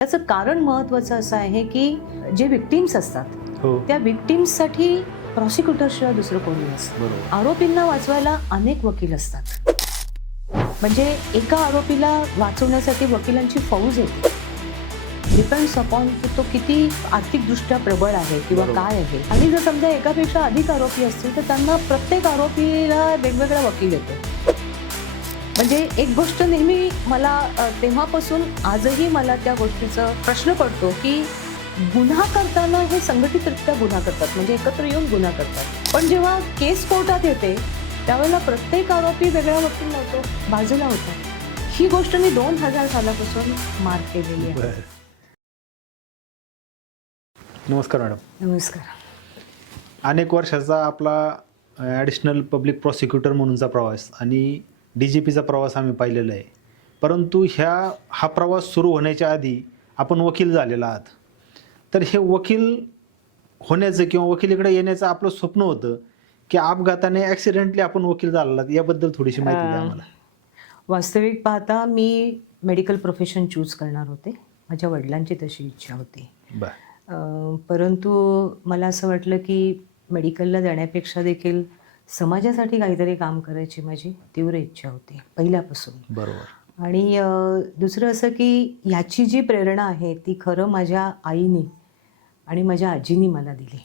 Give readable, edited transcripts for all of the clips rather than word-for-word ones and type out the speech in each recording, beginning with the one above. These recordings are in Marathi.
त्याचं कारण महत्त्वाचं असं आहे की जे विक्टिम्स असतात त्या विक्टिम्ससाठी प्रॉसिक्युटरशिवाय दुसरं कोणी नसतं. आरोपींना वाचवायला अनेक वकील असतात. म्हणजे एका आरोपीला वाचवण्यासाठी वकिलांची फौज येते. डिपेंड्स अपॉन तो किती आर्थिकदृष्ट्या प्रबळ आहे किंवा काय आहे. आणि जर समजा एकापेक्षा अधिक आरोपी असतील तर त्यांना प्रत्येक आरोपीला वेगवेगळा वकील येतो. म्हणजे एक गोष्ट नेहमी मला तेव्हापासून आजही मला त्या गोष्टीचा प्रश्न पडतो की गुन्हा करताना हे संघटितरित्या गुन्हा करतात, म्हणजे एकत्र येऊन गुन्हा करतात. पण जेव्हा केस कोर्टात येते त्यावेळेला प्रत्येक आरोपी वेगळा वकील नव्हतो, बाजूला होता. ही गोष्ट मी 2000 सालापासून मार्क केलेली आहे. नमस्कार मॅडम. नमस्कार. अनेक वर्षाचा आपला ॲडिशनल पब्लिक प्रॉसिक्युटर म्हणूनचा प्रवास आणि DGPचा प्रवास आम्ही पाहिलेला आहे. परंतु हा प्रवास सुरू होण्याच्या आधी आपण वकील झालेला आहात. तर हे वकील होण्याचं किंवा वकिलीकडे येण्याचं आपलं स्वप्न होतं की अपघाताने ॲक्सिडेंटली आपण वकील झालेला, याबद्दल थोडीशी माहिती द्या आम्हाला. वास्तविक पाहता मी मेडिकल प्रोफेशन चूज करणार होते. माझ्या वडिलांची तशी इच्छा होती. परंतु मला असं वाटलं की मेडिकलला जाण्यापेक्षा देखील समाजासाठी काहीतरी काम करायची माझी तीव्र इच्छा होती पहिल्यापासून. बरोबर. आणि दुसरं असं की ह्याची जी प्रेरणा आहे ती खरं माझ्या आईनी आणि माझ्या आजीनी मला दिली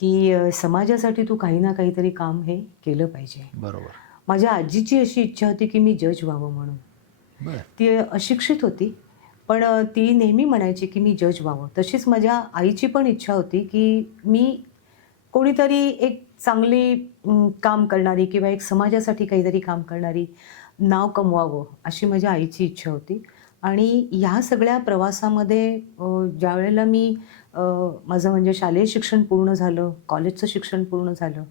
की समाजासाठी तू काही ना काहीतरी काम हे केलं पाहिजे. बरोबर. माझ्या आजीची अशी इच्छा होती की मी जज व्हावं म्हणून. ती अशिक्षित होती पण ती नेहमी म्हणायची की मी जज व्हावं. तशीच माझ्या आईची पण इच्छा होती की मी कोणीतरी एक चांगली काम करणारी किंवा एक समाजासाठी काहीतरी काम करणारी नाव कमवावं अशी माझ्या आईची इच्छा होती. आणि ह्या सगळ्या प्रवासामध्ये ज्या वेळेला मी माझं म्हणजे शालेय शिक्षण पूर्ण झालं, कॉलेजचं शिक्षण पूर्ण झालं,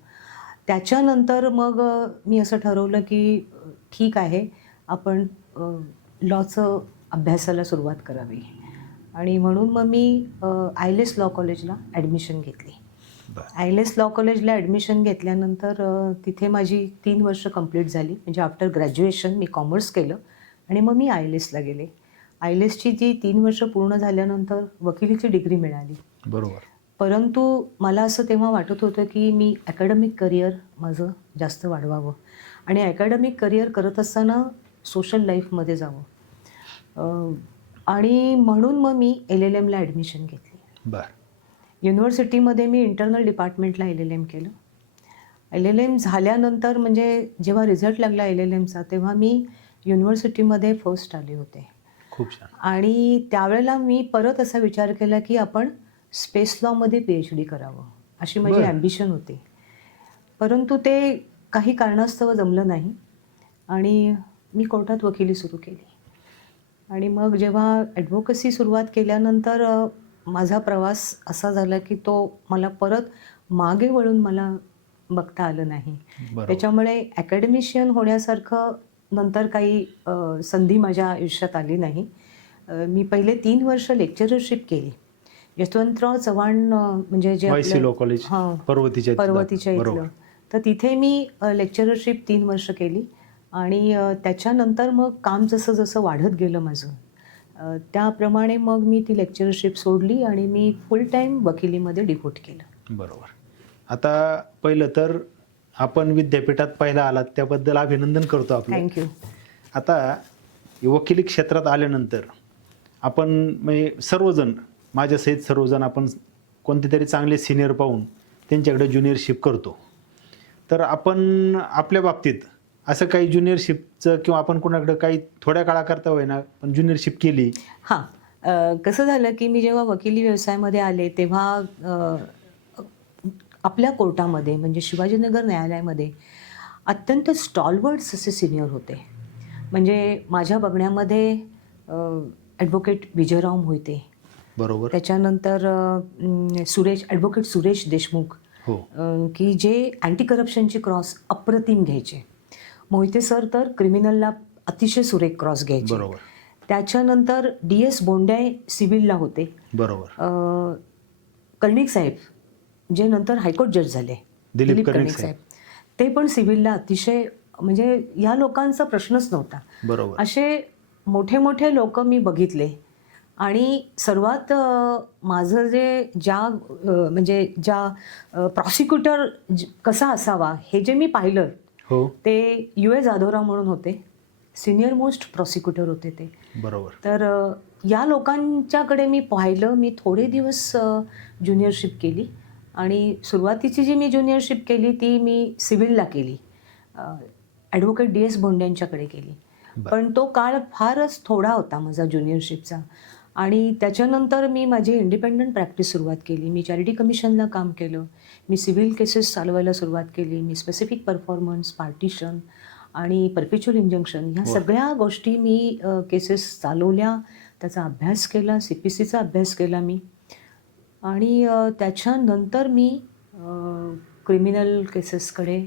त्याच्यानंतर मग मी असं ठरवलं की ठीक आहे आपण लॉचं अभ्यासाला सुरुवात करावी. आणि म्हणून मग मी ILS लॉ कॉलेजला ॲडमिशन घेतली. ILS लॉ कॉलेजला ॲडमिशन घेतल्यानंतर तिथे माझी 3 वर्ष कंप्लीट झाली. म्हणजे आफ्टर ग्रॅज्युएशन मी कॉमर्स केलं आणि मग मी ILSला गेले. ILSची जी 3 वर्ष पूर्ण झाल्यानंतर वकिलीची डिग्री मिळाली. बरोबर. परंतु मला असं तेव्हा वाटत होतं की मी ॲकॅडमिक करिअर माझं जास्त वाढवावं आणि ॲकॅडमिक करिअर करत असताना सोशल लाईफमध्ये जावं. आणि म्हणून मग मी LLMला ॲडमिशन घेतली. युनिव्हर्सिटीमध्ये मी इंटरनल डिपार्टमेंटला LLM केलं. LLM झाल्यानंतर म्हणजे जेव्हा रिझल्ट लागला LLMचा तेव्हा मी युनिव्हर्सिटीमध्ये फर्स्ट आले होते. खूप छान. आणि त्यावेळेला मी परत असा विचार केला की आपण स्पेस लॉमध्ये PhD करावं अशी माझी ॲम्बिशन होती. परंतु ते काही कारणास्तव जमलं नाही आणि मी कोर्टात वकिली सुरू केली. आणि मग जेव्हा ॲडव्होकसी सुरुवात केल्यानंतर माझा प्रवास असा झाला की तो मला परत मागे वळून मला बघता आलं नाही. त्याच्यामुळे ॲकॅडमिशियन होण्यासारखं नंतर काही संधी माझ्या आयुष्यात आली नाही. मी पहिले 3 वर्ष लेक्चररशिप केली. यशवंतराव चव्हाण म्हणजे जे आपलं पर्वतीच्या इथलं, तर तिथे मी लेक्चररशिप 3 वर्ष केली. आणि त्याच्यानंतर मग काम जसं जसं वाढत गेलं माझं त्याप्रमाणे मग मी ती लेक्चरशिप सोडली आणि मी फुल टाईम वकिलीमध्ये डिव्होट केलं. बरोबर. आता पहिलं तर आपण विद्यापीठात पहिला आलात त्याबद्दल अभिनंदन करतो आपलं. थँक्यू. आता वकिली क्षेत्रात आल्यानंतर आपण म्हणजे सर्वजण माझ्यासहित सर्वजण आपण कोणते तरी चांगले सिनियर पाहून त्यांच्याकडे ज्युनियरशिप करतो. तर आपण आपल्या बाबतीत असं काही ज्युनियरशिपचं किंवा आपण कोणाकडे काही थोड्या काळाकरता होईना पण ज्युनियरशिप केली? हां. कसं झालं की मी जेव्हा वकिली व्यवसायामध्ये आले तेव्हा आपल्या कोर्टामध्ये म्हणजे शिवाजीनगर न्यायालयामध्ये अत्यंत स्टॉलवर्ड्स असे सिनियर होते. म्हणजे माझ्या बघण्यामध्ये ॲडव्होकेट विजयराव मोहिते, बरोबर, त्याच्यानंतर ॲडव्होकेट सुरेश देशमुख, की जे अँटी करप्शनची क्रॉस अप्रतिम घ्यायचे. मोहिते सर तर क्रिमिनलला अतिशय सुरेख क्रॉस घ्यायचे. बरोबर. त्याच्यानंतर DS बोंडाय सिव्हिलला होते. बरोबर. कर्णिक साहेब जे नंतर हायकोर्ट जज झाले, दिलीप कर्णिक साहेब, ते पण सिव्हिलला अतिशय म्हणजे या लोकांचा प्रश्नच नव्हता. बरोबर. असे मोठे मोठे लोक मी बघितले आणि सर्वात माझं जे म्हणजे प्रॉसिक्युटर कसा असावा हे जे मी पाहिलं हो, ते US जाधवराव म्हणून होते. सिनियर मोस्ट प्रॉसिक्युटर होते ते. बरोबर. तर या लोकांच्याकडे मी पाहिलं. मी थोडे दिवस ज्युनियरशिप केली आणि सुरुवातीची जी मी ज्युनियरशिप केली ती मी सिव्हिलला केली. ॲडव्होकेट DS भोंडेंच्याकडे केली. बरं. पण तो काळ फारच थोडा होता माझा ज्युनियरशिपचा आणि त्याच्यानंतर मी माझी इंडिपेंडंट प्रॅक्टिस सुरुवात केली. मी चॅरिटी कमिशनला काम केलं. मी सिव्हिल केसेस चालवायला सुरुवात केली. मी स्पेसिफिक परफॉर्मन्स, पार्टिशन आणि परपेच्युअल इंजंक्शन ह्या सगळ्या गोष्टी मी केसेस चालवल्या. त्याचा अभ्यास केला. CPCचा अभ्यास केला मी आणि त्याच्यानंतर मी क्रिमिनल केसेसकडे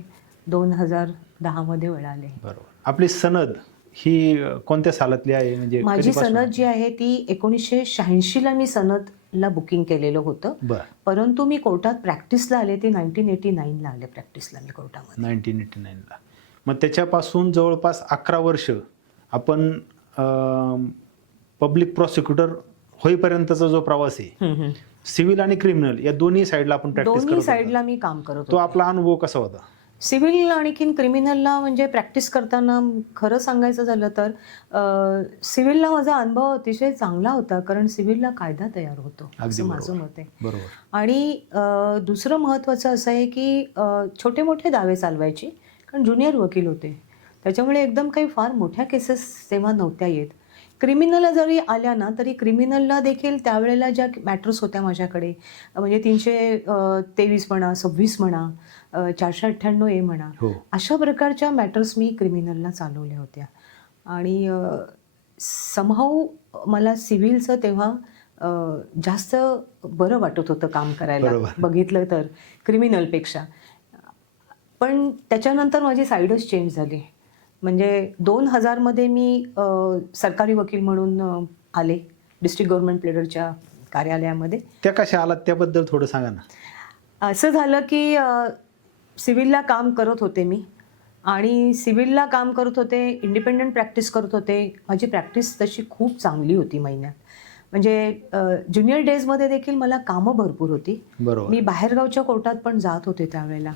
2010मध्ये वळाले. बरोबर. आपली सनद ही कोणत्या सालातली आहे? म्हणजे माझी कधीपासून? सनद जी आहे ती 1986ला मी सनदला बुकिंग केलेलं होतं. बरं. परंतु मी कोर्टात प्रॅक्टिसला आले ते 1989ला आले प्रॅक्टिसला मी कोर्टामध्ये. 1989ला. मग त्याच्यापासून जवळपास 11 वर्ष आपण पब्लिक प्रॉसिक्युटर होईपर्यंतचा जो प्रवास आहे, सिव्हिल आणि क्रिमिनल या दोन्ही साईडला आपण प्रॅक्टिस दोन्ही करत होतो. साईडला मी काम करत तो होते. आपला अनुभव कसा होता? सिव्हिल आणखीन क्रिमिनलला म्हणजे प्रॅक्टिस करताना खरं सांगायचं झालं तर सिव्हिलला माझा अनुभव अतिशय चांगला होता कारण सिव्हिलला कायदा तयार होतो अगदी असं माझं बरोबर. मत आहे. बरोबर. आणि दुसरं महत्त्वाचं असं आहे की छोटे मोठे दावे चालवायचे कारण ज्युनियर वकील होते. त्याच्यामुळे एकदम काही फार मोठ्या केसेस तेव्हा नव्हत्या येत. क्रिमिनलला जरी आल्या ना तरी क्रिमिनलला देखील त्यावेळेला ज्या मॅटर्स होत्या माझ्याकडे म्हणजे 323 म्हणा, 26 म्हणा, 498A म्हणा, हो. अशा प्रकारच्या मॅटर्स मी क्रिमिनलला चालवल्या होत्या. आणि समहाऊ मला सिव्हिलचं तेव्हा जास्त बरं वाटत होतं काम करायला बरोबर. बघितलं तर क्रिमिनलपेक्षा. पण त्याच्यानंतर माझी साईडच चेंज झाली. म्हणजे 2000मध्ये मी सरकारी वकील म्हणून आले डिस्ट्रिक्ट गव्हर्नमेंट प्लेडरच्या कार्यालयामध्ये. त्या कशा आलात त्याबद्दल थोडं सांगा ना. असं झालं की सिव्हिलला काम करत होते मी आणि सिव्हिलला काम करत होते, इंडिपेंडंट प्रॅक्टिस करत होते. माझी प्रॅक्टिस तशी खूप चांगली होती महिन्यात. म्हणजे ज्युनियर डेजमध्ये देखील मला कामं भरपूर होती. बरोबर. मी बाहेरगावच्या कोर्टात पण जात होते त्यावेळेला.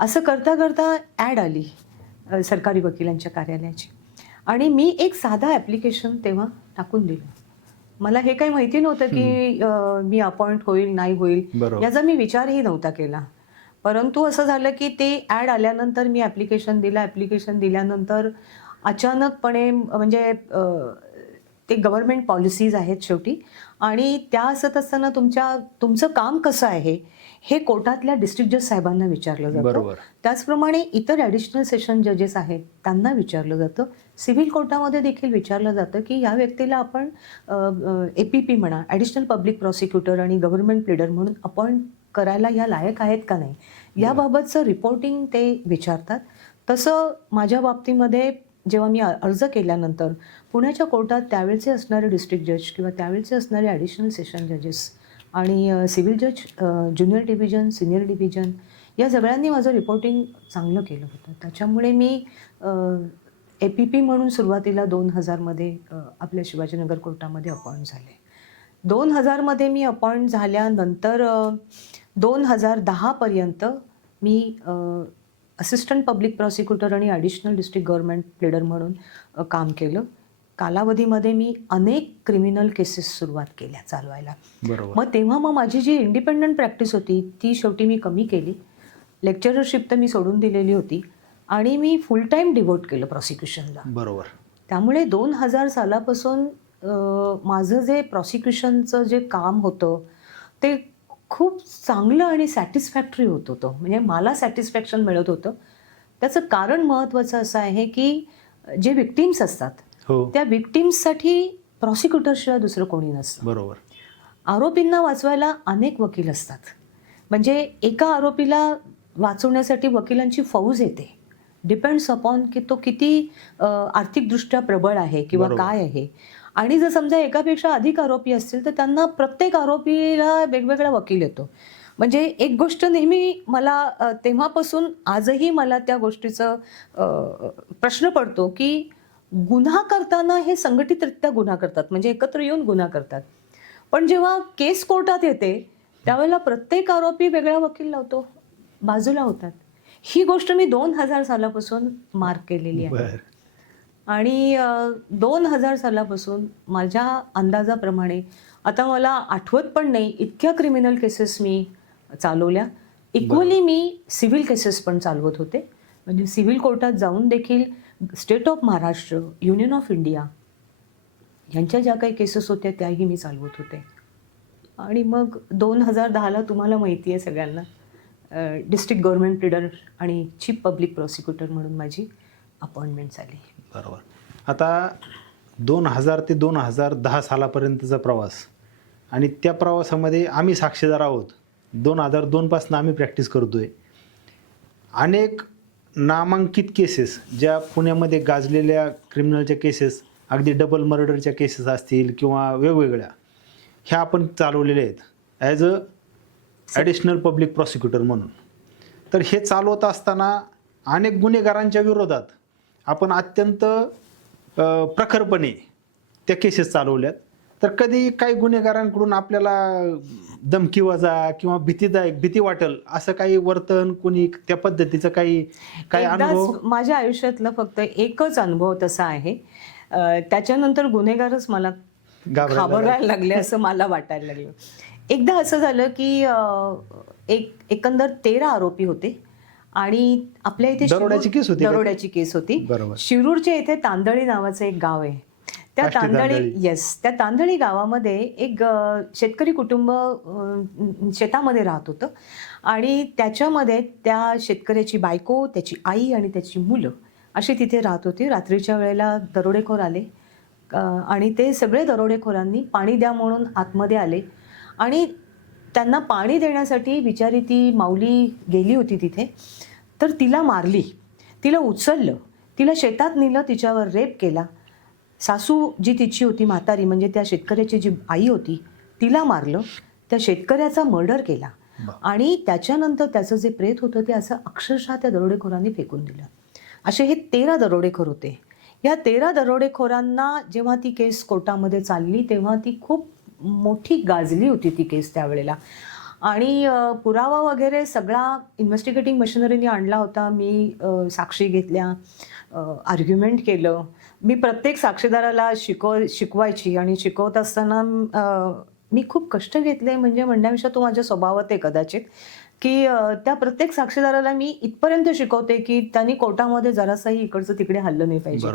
असं करता करता ॲड आली सरकारी वकिलांच्या कार्यालयाची आणि मी एक साधा ॲप्लिकेशन तेव्हा टाकून दिलं. मला हे काही माहिती नव्हतं की मी अपॉइंट होईल नाही होईल बरोबर. याचा मी विचारही नव्हता केला. परंतु असं झालं की ते ॲड आल्यानंतर मी ॲप्लिकेशन दिला. ॲप्लिकेशन दिल्यानंतर अचानकपणे म्हणजे ते गव्हर्नमेंट पॉलिसीज आहेत शेवटी आणि त्या असत असताना तुमचं काम कसं आहे हे कोर्टातल्या डिस्ट्रिक्ट जज साहेबांना विचारलं जातं. बरोबर. त्याचप्रमाणे इतर ॲडिशनल सेशन जजेस आहेत त्यांना विचारलं जातं. सिव्हिल कोर्टामध्ये देखील विचारलं जातं की या व्यक्तीला आपण APP म्हणा, ॲडिशनल पब्लिक प्रॉसिक्युटर आणि गव्हर्नमेंट प्लीडर म्हणून अपॉइंट करायला या लायक आहेत का नाही याबाबतचं रिपोर्टिंग ते विचारतात. तसं माझ्या बाबतीमध्ये जेव्हा मी अर्ज केल्यानंतर पुण्याच्या कोर्टात त्यावेळचे असणारे डिस्ट्रिक्ट जज किंवा त्यावेळचे असणारे ॲडिशनल सेशन जजेस आणि सिव्हिल जज, ज्युनियर डिव्हिजन, सिनियर डिव्हिजन या सगळ्यांनी माझं रिपोर्टिंग चांगलं केलं होतं. त्याच्यामुळे मी APP म्हणून सुरुवातीला 2000मध्ये आपल्या शिवाजीनगर कोर्टामध्ये अपॉइंट झाले. 2000मध्ये मी अपॉइंट झाल्यानंतर 2010पर्यंत मी असिस्टंट पब्लिक प्रॉसिक्युटर आणि ॲडिशनल डिस्ट्रिक्ट गव्हर्नमेंट प्लीडर म्हणून काम केलं. कालावधीमध्ये मी अनेक क्रिमिनल केसेस सुरुवात केल्या चालवायला. बरोबर. मग माझी जी इंडिपेंडंट प्रॅक्टिस होती ती शेवटी मी कमी केली. लेक्चररशिप तर मी सोडून दिलेली होती आणि मी फुल टाईम डिव्होट केलं प्रॉसिक्युशनला. बरोबर. त्यामुळे 2000 सालापासून माझं जे प्रॉसिक्युशनचं जे काम होतं ते खूप चांगलं आणि सॅटिस्फॅक्टरी होत होतं. म्हणजे मला सॅटिस्फॅक्शन मिळत होतं. त्याचं कारण महत्त्वाचं असं आहे की जे विक्टिम्स असतात हो. त्या विक्टिम्ससाठी प्रॉसिक्युटरशिवाय दुसरं कोणी नसतं. बरोबर. आरोपींना वाचवायला अनेक वकील असतात. म्हणजे एका आरोपीला वाचवण्यासाठी वकिलांची फौज येते. डिपेंड्स अपॉन की तो किती आर्थिकदृष्ट्या प्रबळ आहे किंवा बरोबर. काय आहे. आणि जर समजा एकापेक्षा अधिक आरोपी असतील तर त्यांना प्रत्येक आरोपीला वेगवेगळा वकील येतो. म्हणजे एक गोष्ट नेहमी मला तेव्हापासून आजही मला त्या गोष्टीचं प्रश्न पडतो की गुन्हा करताना हे संघटितरित्या गुन्हा करतात, म्हणजे एकत्र येऊन गुन्हा करतात. पण जेव्हा केस कोर्टात येते त्यावेळेला प्रत्येक आरोपी वेगळा वकील लावतो, बाजूला होतात. ही गोष्ट मी 2000 सालापासून मार्क केलेली आहे. बरं. आणि 2000 सालापासून माझ्या अंदाजाप्रमाणे, आता मला आठवत पण नाही, इतक्या क्रिमिनल केसेस मी चालवल्या. इक्वली मी सिव्हिल केसेस पण चालवत होते. म्हणजे सिव्हिल कोर्टात जाऊन देखील state of Maharashtra, union of India यांच्या ज्या काही केसेस होत्या त्याही मी चालवत होते. आणि मग 2010ला तुम्हाला माहिती आहे सगळ्यांना, डिस्ट्रिक्ट गव्हर्नमेंट प्लीडर आणि चीफ पब्लिक प्रॉसिक्युटर म्हणून माझी अपॉइंटमेंट झाली. बरोबर. आता 2000 ते 2010 सालापर्यंतचा प्रवास, आणि त्या प्रवासामध्ये आम्ही साक्षीदार आहोत. 2002 आम्ही प्रॅक्टिस करतोय. अनेक नामांकित केसेस ज्या पुण्यामध्ये गाजलेल्या क्रिमिनलच्या केसेस, अगदी डबल मर्डरच्या केसेस असतील किंवा वेगवेगळ्या, ह्या आपण चालवलेल्या आहेत as a additional public prosecutor म्हणून. तर हे चालवत असताना अनेक गुन्हेगारांच्या विरोधात आपण अत्यंत प्रखरपणे त्या केसेस चालवल्यात. तर कधी काही गुन्हेगारांकडून आपल्याला धमकीवजा किंवा भीती वाटेल असं काही वर्तन, कोणी त्या पद्धतीचं काही अनुभव? एकदाच माझ्या आयुष्यातला फक्त एकच अनुभव तसा आहे. त्याच्यानंतर गुन्हेगारच मला घाबरायला लागले असं मला वाटायला लागलं. एकदा असं झालं की एकंदर 13 आरोपी होते आणि आपल्या इथे दरोड्याची केस होती. दरोड्याची केस होती. बरोबर. शिरूरच्या इथे तांदळी नावाचं एक गाव आहे. त्या त्या तांदळी गावामध्ये एक शेतकरी कुटुंब शेतामध्ये राहत होतं आणि त्याच्यामध्ये त्या शेतकऱ्याची बायको, त्याची आई आणि त्याची मुलं अशी तिथे राहत होती. रात्रीच्या वेळेला दरोडेखोर आले आणि ते सगळे दरोडेखोरांनी पाणी द्या म्हणून आतमध्ये आले आणि त्यांना पाणी देण्यासाठी बिचारी ती माऊली गेली होती तिथे. तर तिला मारली, तिला उचललं, तिला शेतात नेलं, तिच्यावर रेप केला. सासू जी तिची होती, म्हातारी म्हणजे त्या शेतकऱ्याची जी आई होती, तिला मारलं, त्या शेतकऱ्याचा मर्डर केला आणि त्याच्यानंतर त्याचं जे प्रेत होतं ते असं अक्षरशः त्या दरोडेखोरांनी फेकून दिलं. असे हे 13 दरोडेखोर होते. या 13 दरोडेखोरांना जेव्हा ती केस कोर्टामध्ये चालली तेव्हा ती खूप मोठी गाजली होती ती केस त्यावेळेला. आणि पुरावा वगैरे सगळा इन्व्हेस्टिगेटिंग मशिनरीने आणला होता. मी साक्षी घेतल्या, आर्ग्युमेंट केलं. मी प्रत्येक साक्षीदाराला शिकवायची आणि शिकवत असताना मी खूप कष्ट घेतले. म्हणजे म्हणण्यापेक्षा तो माझ्या स्वभावात आहे कदाचित, की त्या प्रत्येक साक्षीदाराला मी इथपर्यंत शिकवते की त्यांनी कोर्टामध्ये जरासाही इकडचं तिकडे हल्लं नाही पाहिजे.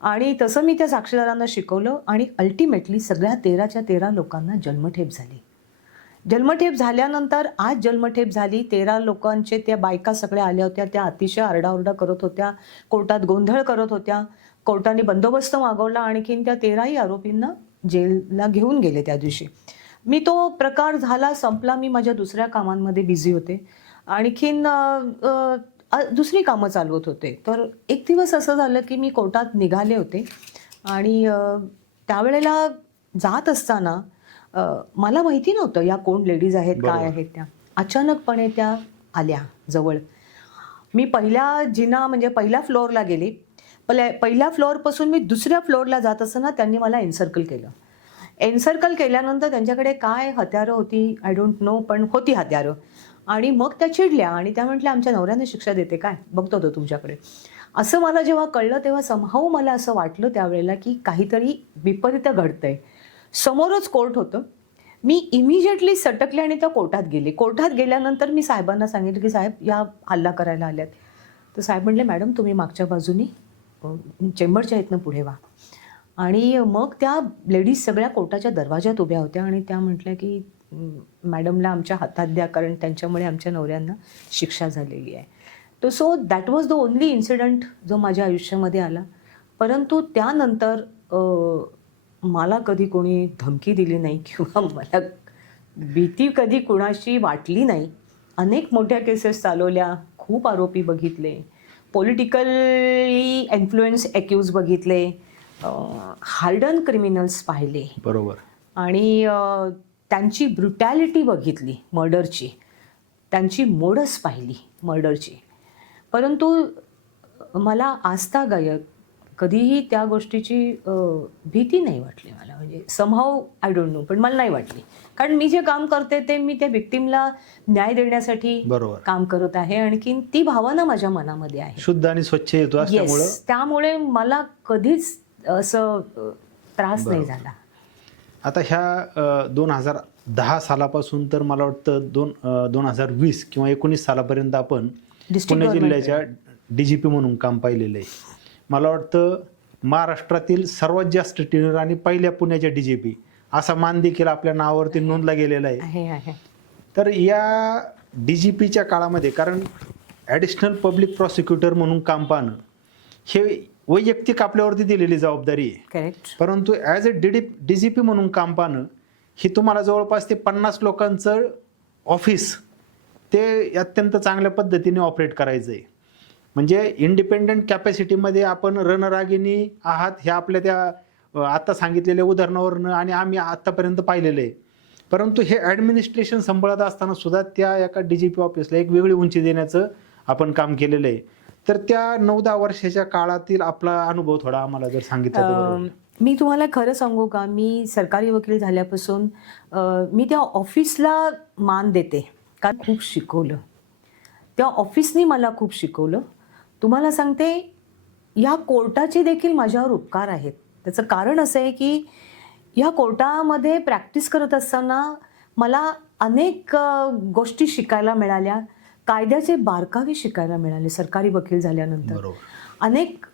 आणि तसं मी त्या साक्षीदारांना शिकवलं आणि अल्टिमेटली सगळ्या 13च्या 13 लोकांना जन्मठेप झाली. जन्मठेप झाल्यानंतर आज जन्मठेप झाली. 13 लोकांचे त्या बायका सगळ्या आल्या होत्या. त्या अतिशय आरडाओरडा करत होत्या, कोर्टात गोंधळ करत होत्या. कोर्टाने बंदोबस्त मागवला. आणखीन त्या 13ही आरोपींना जेलला घेऊन गेले त्या दिवशी. मी तो प्रकार झाला, संपला. मी माझ्या दुसऱ्या कामांमध्ये बिझी होते. आणखीन दुसरी कामं चालवत होते. तर एक दिवस असं झालं की मी कोर्टात निघाले होते आणि त्यावेळेला जात असताना मला माहिती नव्हतं या कोण लेडीज आहेत, काय आहेत त्या. अचानकपणे त्या आल्या जवळ. मी पहिल्या जिना म्हणजे पहिल्या फ्लोअरला गेले. पहिल्या फ्लोअरपासून मी दुसऱ्या फ्लोअरला जात असताना त्यांनी मला एन्सर्कल केलं. एन्सर्कल केल्यानंतर त्यांच्याकडे काय हत्यारं होती आय डोंट नो, पण होती हत्यारं. आणि मग त्या चिडल्या आणि त्या म्हटल्या आमच्या नवऱ्याने शिक्षा देते काय, बघतो तो तुमच्याकडे. असं मला जेव्हा कळलं तेव्हा समहाऊ मला असं वाटलं त्यावेळेला की काहीतरी विपरीत घडतंय. समोरच कोर्ट होतं. मी इमिजिएटली सटकले आणि त्या कोर्टात गेले. कोर्टात गेल्यानंतर मी साहेबांना सांगितलं की साहेब या हल्ला करायला आल्यात. तर साहेब म्हटले मॅडम तुम्ही मागच्या बाजूनी चेंबरच्या इथनं पुढे व्हा. आणि मग त्या लेडीज सगळ्या कोर्टाच्या दरवाज्यात उभ्या होत्या आणि त्या म्हटल्या की मॅडमला आमच्या हातात द्या कारण त्यांच्यामुळे आमच्या नवऱ्यांना शिक्षा झालेली आहे. तर so that was the only incident जो माझ्या आयुष्यामध्ये आला. परंतु त्यानंतर मला कधी कोणी धमकी दिली नाही किंवा मला भीती कधी कुणाशी वाटली नाही. अनेक मोठ्या केसेस चालवल्या, खूप आरोपी बघितले, पॉलिटिकली इन्फ्लुएन्स एक्यूज बघितले, हार्डन क्रिमिनल्स पाहिले. बरोबर. आणि त्यांची ब्रुटॅलिटी बघितली मर्डरची, त्यांची मोडस पाहिली मर्डरची. परंतु मला आजतागायत कधीही त्या गोष्टीची भीती नाही वाटली मला. म्हणजे समहाऊ आय डोंट नो, पण मला नाही वाटली. कारण मी जे काम करते ते मी त्या विक्टिमला न्याय देण्यासाठी बरोबर. काम करत आहे. आणखीन ती भावना माझ्या मनामध्ये आहे. शुद्ध आणि स्वच्छ हेतू असल्यामुळं येस, त्यामुळे मला कधीच असं त्रास नाही झाला. आता ह्या 2010 सालापासून तर मला वाटतं 2020 किंवा 19 सालापर्यंत आपण पुणे जिल्ह्याच्या DGP म्हणून काम पाहिलेलं आहे. मला वाटतं महाराष्ट्रातील सर्वात जास्त टेन्युअर आणि पहिल्या पुण्याच्या DGP असा मान देखील आपल्या नावावरती नोंदला गेलेला आहे. तर या DGPच्या काळामध्ये, कारण ॲडिशनल पब्लिक प्रॉसिक्युटर म्हणून काम पाहणं हे वैयक्तिक आपल्यावरती दिलेली जबाबदारी आहे. करेक्ट. परंतु ॲज अ DGP म्हणून काम पाहणं ही तुम्हाला जवळपास ते 50 लोकांचं ऑफिस ते अत्यंत चांगल्या पद्धतीने ऑपरेट करायचं आहे. म्हणजे इंडिपेंडंट कॅपॅसिटीमध्ये आपण रणरागिणी आहात हे आपल्या त्या आत्ता सांगितलेल्या उदाहरणावरनं आणि आम्ही आत्तापर्यंत पाहिलेलं आहे. परंतु हे ॲडमिनिस्ट्रेशन सांभाळत असताना सुद्धा त्या एका DGP ऑफिसला एक वेगळी उंची देण्याचं आपण काम केलेलं आहे. तर त्या 9-10 वर्षाच्या काळातील आपला अनुभव थोडा आम्हाला जर सांगितला तर बरं होईल. मी तुम्हाला खरं सांगू का, मी सरकारी वकील झाल्यापासून मी त्या ऑफिसला मान देते. का खूप शिकवलं, त्या ऑफिसनी मला खूप शिकवलं. तुम्हाला सांगते, या कोर्टाचे देखील माझ्यावर उपकार आहेत. त्याचं कारण असं आहे की या कोर्टामध्ये प्रॅक्टिस करत असताना मला अनेक गोष्टी शिकायला मिळाल्या. कायद्याचे बारकावे शिकायला मिळाले सरकारी वकील झाल्यानंतर. अनेक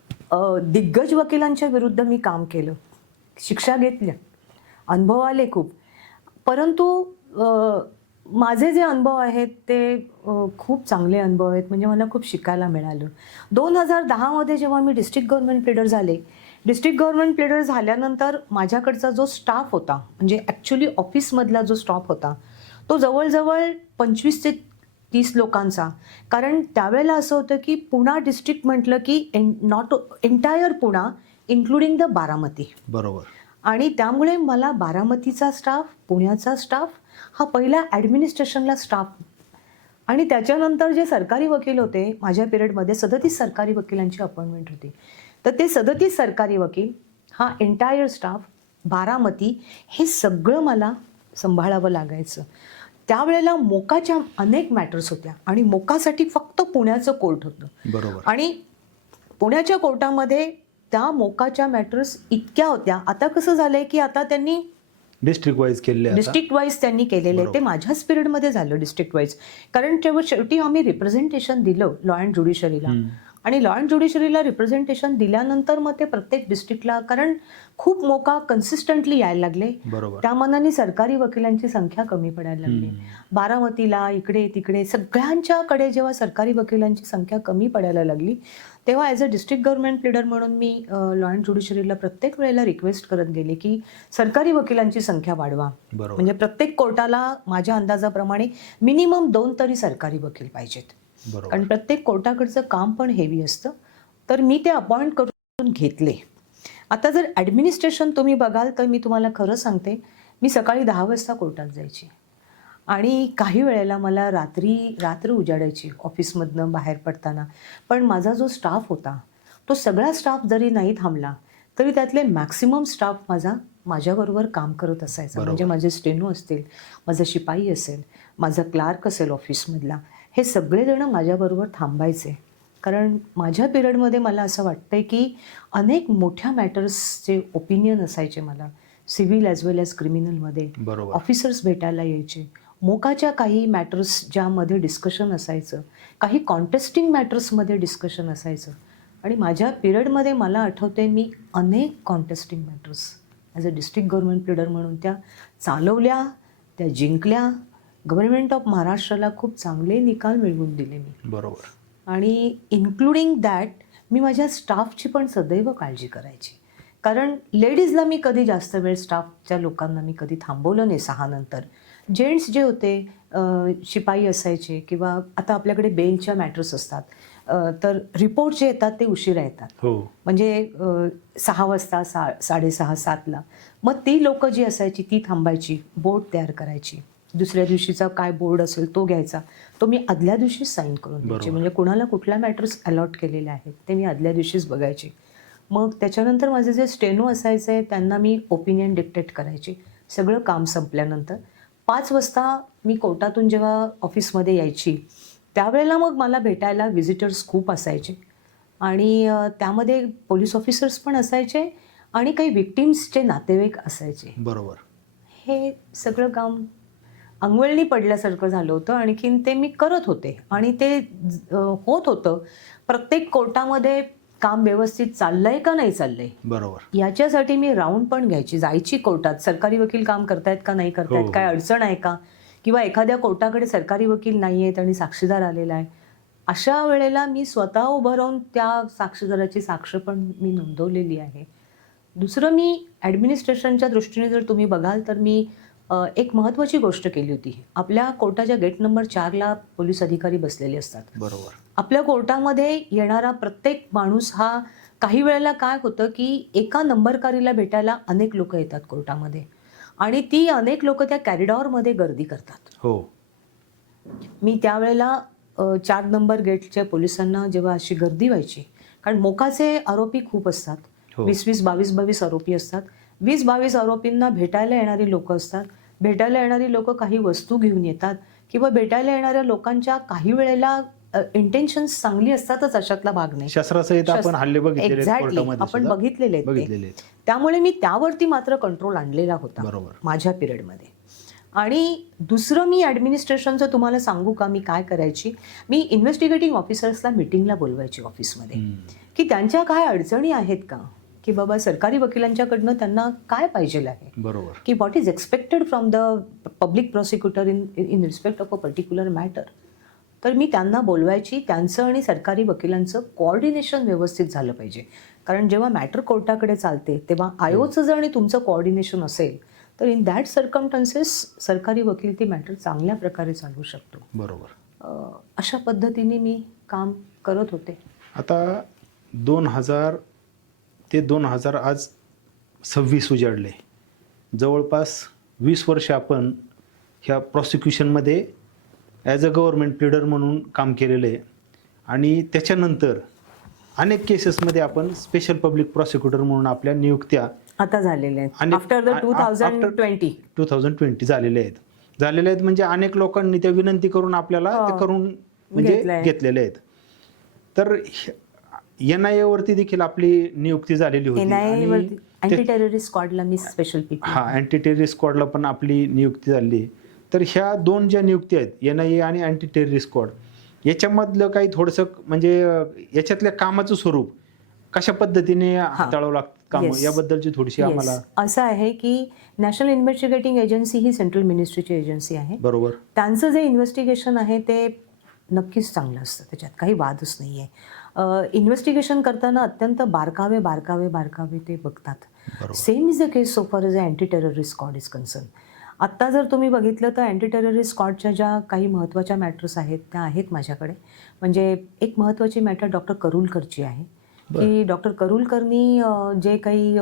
दिग्गज वकिलांच्या विरुद्ध मी काम केलं, शिक्षा घेतल्या, अनुभव आले खूप. परंतु माझे जे अनुभव आहेत ते खूप चांगले अनुभव आहेत. म्हणजे मला खूप शिकायला मिळालं. 2010 जेव्हा मी डिस्ट्रिक्ट गव्हर्नमेंट प्लीडर झाले, डिस्ट्रिक्ट गव्हर्नमेंट प्लीडर झाल्यानंतर माझ्याकडचा जो स्टाफ होता, म्हणजे ॲक्च्युली ऑफिसमधला जो स्टाफ होता, तो जवळजवळ 25 ते 30 लोकांचा. कारण त्यावेळेला असं होतं की पुणा डिस्ट्रिक्ट म्हटलं की not entire Pune including the Baramati. बरोबर. आणि त्यामुळे मला बारामतीचा स्टाफ, पुण्याचा स्टाफ, हा पहिला ॲडमिनिस्ट्रेशनला स्टाफ, आणि त्याच्यानंतर जे सरकारी वकील होते माझ्या पिरियडमध्ये 37 सरकारी वकिलांची अपॉइंटमेंट होती. तर ते 37 सरकारी वकील, हा एंटायर स्टाफ, बारामती, हे सगळं मला सांभाळावं लागायचं. त्यावेळेला मोकाच्या अनेक मॅटर्स होत्या आणि मोकासाठी फक्त पुण्याचं कोर्ट होतं. बरोबर. आणि पुण्याच्या कोर्टामध्ये त्या मोकाच्या मॅटर्स इतक्या होत्या. आता कसं झालंय की आता त्यांनी डिस्ट्रिक्ट वाईज केले, डिस्ट्रिक्ट वाईज त्यांनी केलेलं आहे. ते माझ्याच पिरियडमध्ये झालं डिस्ट्रिक्ट वाईज. कारण तेव्हा शेवटी आम्ही रिप्रेझेंटेशन दिलं लॉ अँड ज्युडिशरीला, आणि लॉ अँड ज्युडिशरीला रिप्रेझेंटेशन दिल्यानंतर मग ते प्रत्येक डिस्ट्रिक्टला, कारण खूप मोका कन्सिस्टंटली यायला लागले, त्या मनाने सरकारी वकिलांची संख्या कमी पडायला लागली. बारामतीला, इकडे तिकडे सगळ्यांच्याकडे जेव्हा सरकारी वकिलांची संख्या कमी पडायला लागली, तेव्हा as a district government leader म्हणून मी लॉ अँड ज्युडिशरीला प्रत्येक वेळेला रिक्वेस्ट करत गेले की सरकारी वकिलांची संख्या वाढवा. म्हणजे प्रत्येक कोर्टाला माझ्या अंदाजाप्रमाणे मिनिमम 2 तरी सरकारी वकील पाहिजेत. कारण प्रत्येक कोर्टाकडचं काम पण हेवी असतं. तर मी ते अपॉइंट करून घेतले. आता जर ॲडमिनिस्ट्रेशन तुम्ही बघाल तर मी तुम्हाला खरं सांगते, मी सकाळी 10 वाजता कोर्टात जायची आणि काही वेळेला मला रात्र उजाडायची ऑफिसमधनं बाहेर पडताना. पण माझा जो स्टाफ होता तो सगळा स्टाफ जरी नाही थांबला तरी त्यातले मॅक्सिमम स्टाफ माझ्याबरोबर काम करत असायचा. म्हणजे माझे स्टेनो असतील, माझा शिपाई असेल, माझा क्लार्क असेल ऑफिसमधला, हे सगळेजण माझ्याबरोबर थांबायचे. कारण माझ्या पिरियडमध्ये मला असं वाटतंय की अनेक मोठ्या मॅटर्सचे ओपिनियन असायचे मला, सिव्हिल ॲज वेल ॲज क्रिमिनलमध्ये. ऑफिसर्स भेटायला यायचे. मोकाच्या काही मॅटर्स ज्यामध्ये डिस्कशन असायचं, काही कॉन्टेस्टिंग मॅटर्समध्ये डिस्कशन असायचं. आणि माझ्या पिरियडमध्ये मला आठवते मी अनेक contesting matters as a district government leader म्हणून त्या चालवल्या, त्या जिंकल्या. गव्हर्नमेंट ऑफ महाराष्ट्राला खूप चांगले निकाल मिळवून दिले मी. बरोबर. आणि इन्क्लुडिंग दॅट मी माझ्या स्टाफची पण सदैव काळजी करायची. कारण लेडीजला मी कधी जास्त वेळ, स्टाफच्या लोकांना मी कधी थांबवलं नाही 6 नंतर. जेंट्स जे होते, शिपाई असायचे, किंवा आता आपल्याकडे बेलच्या मॅटर्स असतात, तर रिपोर्ट जे येतात ते उशिरा येतात. म्हणजे 6 वाजता, 6:30, 7ला. मग ती लोकं जी असायची ती थांबायची, बोर्ड तयार करायची. दुसऱ्या दिवशीचा काय बोर्ड असेल तो घ्यायचा, तो मी आदल्या दिवशीच साईन करून द्यायचे. म्हणजे कुणाला कुठल्या मॅटर्स अलॉट केलेले आहेत ते मी आदल्या दिवशीच बघायचे. मग त्याच्यानंतर माझे जे स्टेनो असायचे त्यांना मी ओपिनियन डिक्टेट करायची. सगळं काम संपल्यानंतर 5 वाजता मी कोर्टातून जेव्हा ऑफिसमध्ये यायची त्यावेळेला मग मला भेटायला व्हिजिटर्स खूप असायचे आणि त्यामध्ये पोलीस ऑफिसर्स पण असायचे आणि काही विक्टिम्सचे नातेवाईक असायचे. बरोबर. हे सगळं काम अंगवळणी पडल्यासारखं झालं होतं. आणखीन ते मी करत होते आणि ते होत होतं. प्रत्येक कोर्टामध्ये काम व्यवस्थित चाललंय का नाही चाललंय बरोबर. याच्यासाठी मी राऊंड पण घ्यायची, जायची कोर्टात. सरकारी वकील काम करतायत का नाही करतायत, काय अडचण आहे का, किंवा एखाद्या कोर्टाकडे सरकारी वकील नाही आहेत आणि साक्षीदार आलेला आहे, अशा वेळेला मी स्वतः उभं राहून त्या साक्षीदाराची साक्ष पण मी नोंदवलेली आहे. दुसरं, मी ॲडमिनिस्ट्रेशनच्या दृष्टीने जर तुम्ही बघाल तर मी एक महत्त्वाची गोष्ट केली होती. आपल्या कोर्टाच्या गेट नंबर 4ला पोलीस अधिकारी बसलेले असतात. बरोबर. आपल्या कोर्टामध्ये येणारा प्रत्येक माणूस हा, काही वेळेला काय होतं की एका नंबरकारीला भेटायला अनेक लोक येतात कोर्टामध्ये आणि ती अनेक लोक त्या कॅरिडॉरमध्ये गर्दी करतात. हो. मी त्यावेळेला 4 नंबर गेटच्या पोलिसांना जेव्हा अशी गर्दी व्हायची, कारण मोकाचे आरोपी खूप असतात, 20-20, 22-22 आरोपी असतात. 20-22 आरोपींना भेटायला येणारी लोक असतात. भेटायला येणारी लोक काही वस्तू घेऊन येतात किंवा भेटायला येणाऱ्या लोकांच्या काही वेळेला इंटेन्शन्स चांगली असतातच, अशातला भाग नाही. शस्त्रासहित आपण हल्ले बघितलेले आहेत एक्झॅक्टली, कोर्टामध्ये आपण सुद्धा. बघितलेले बघितलेले आहेत. त्यामुळे मी त्यावरती मात्र कंट्रोल आणलेला होता. बरोबर. माझ्या पिरियडमध्ये. आणि दुसरं, मी ॲडमिनिस्ट्रेशनचं तुम्हाला सांगू का मी काय करायची, मी इन्व्हेस्टिगेटिंग ऑफिसर्सला मिटिंगला बोलवायची ऑफिसमध्ये की त्यांच्या काय अडचणी आहेत का, की बाबा सरकारी वकिलांच्याकडनं त्यांना काय पाहिजे आहे. बरोबर. की what is expected from the public prosecutor in respect of a particular matter. तर मी त्यांना बोलवायची. त्यांचं आणि सरकारी वकिलांचं कोऑर्डिनेशन व्यवस्थित झालं पाहिजे, कारण जेव्हा मॅटर कोर्टाकडे चालते तेव्हा आयोचं जर आणि तुमचं कोऑर्डिनेशन असेल तर इन दॅट सर्कमस्टन्सेस सरकारी वकील ती मॅटर चांगल्या प्रकारे चालवू शकतो. बरोबर. अशा पद्धतीने मी काम करत होते. आता 2000 ते 2000 आज 26 उजाडले. जवळपास 20 वर्ष आपण ह्या प्रॉसिक्युशनमध्ये ॲज अ गव्हर्नमेंट लीडर म्हणून काम केलेलं आहे आणि त्याच्यानंतर अनेक केसेसमध्ये आपण स्पेशल पब्लिक प्रॉसिक्युटर म्हणून आपल्या नियुक्त्या आता झालेल्या आहेत. आफ्टर द 2020 झालेले आहेत. म्हणजे अनेक लोकांनी त्या विनंती करून आपल्याला ते करून म्हणजे घेतलेले आहेत. तर NIA वरती देखील आपली नियुक्ती झालेली होती. अँटी टेररिस्ट स्क्वॉडला मी स्पेशल पीपी. अँटी टेररिस्ट स्क्वॉडला पण आपली नियुक्ती झाली. तर ह्या 2 ज्या नियुक्ती आहेत, NIA आणि अँटी टेररिस्ट स्क्वॉड, याच्यामधलं काही थोडंसं म्हणजे याच्यातल्या कामाचं स्वरूप कशा पद्धतीने हाताळावं लागतं काम, याबद्दलची थोडीशी आम्हाला. असं आहे की नॅशनल इन्व्हेस्टिगेटिंग एजन्सी ही सेंट्रल मिनिस्ट्रीची एजन्सी आहे. बरोबर. त्यांचं जे इन्व्हेस्टिगेशन आहे ते नक्कीच चांगलं असतं, त्याच्यात काही वादच नाही आहे. इन्व्हेस्टिगेशन करताना अत्यंत बारकावे ते बघतात. Same is the case so far as anti terrorist squad is concern. आत्ता जर तुम्ही बघितलं तर अँटी टेररिस्ट स्क्वॉडच्या ज्या काही महत्त्वाच्या मॅटर्स आहेत त्या आहेत माझ्याकडे. म्हणजे एक महत्त्वाची मॅटर डॉक्टर करुलकरची आहे की डॉक्टर करुलकरनी जे काही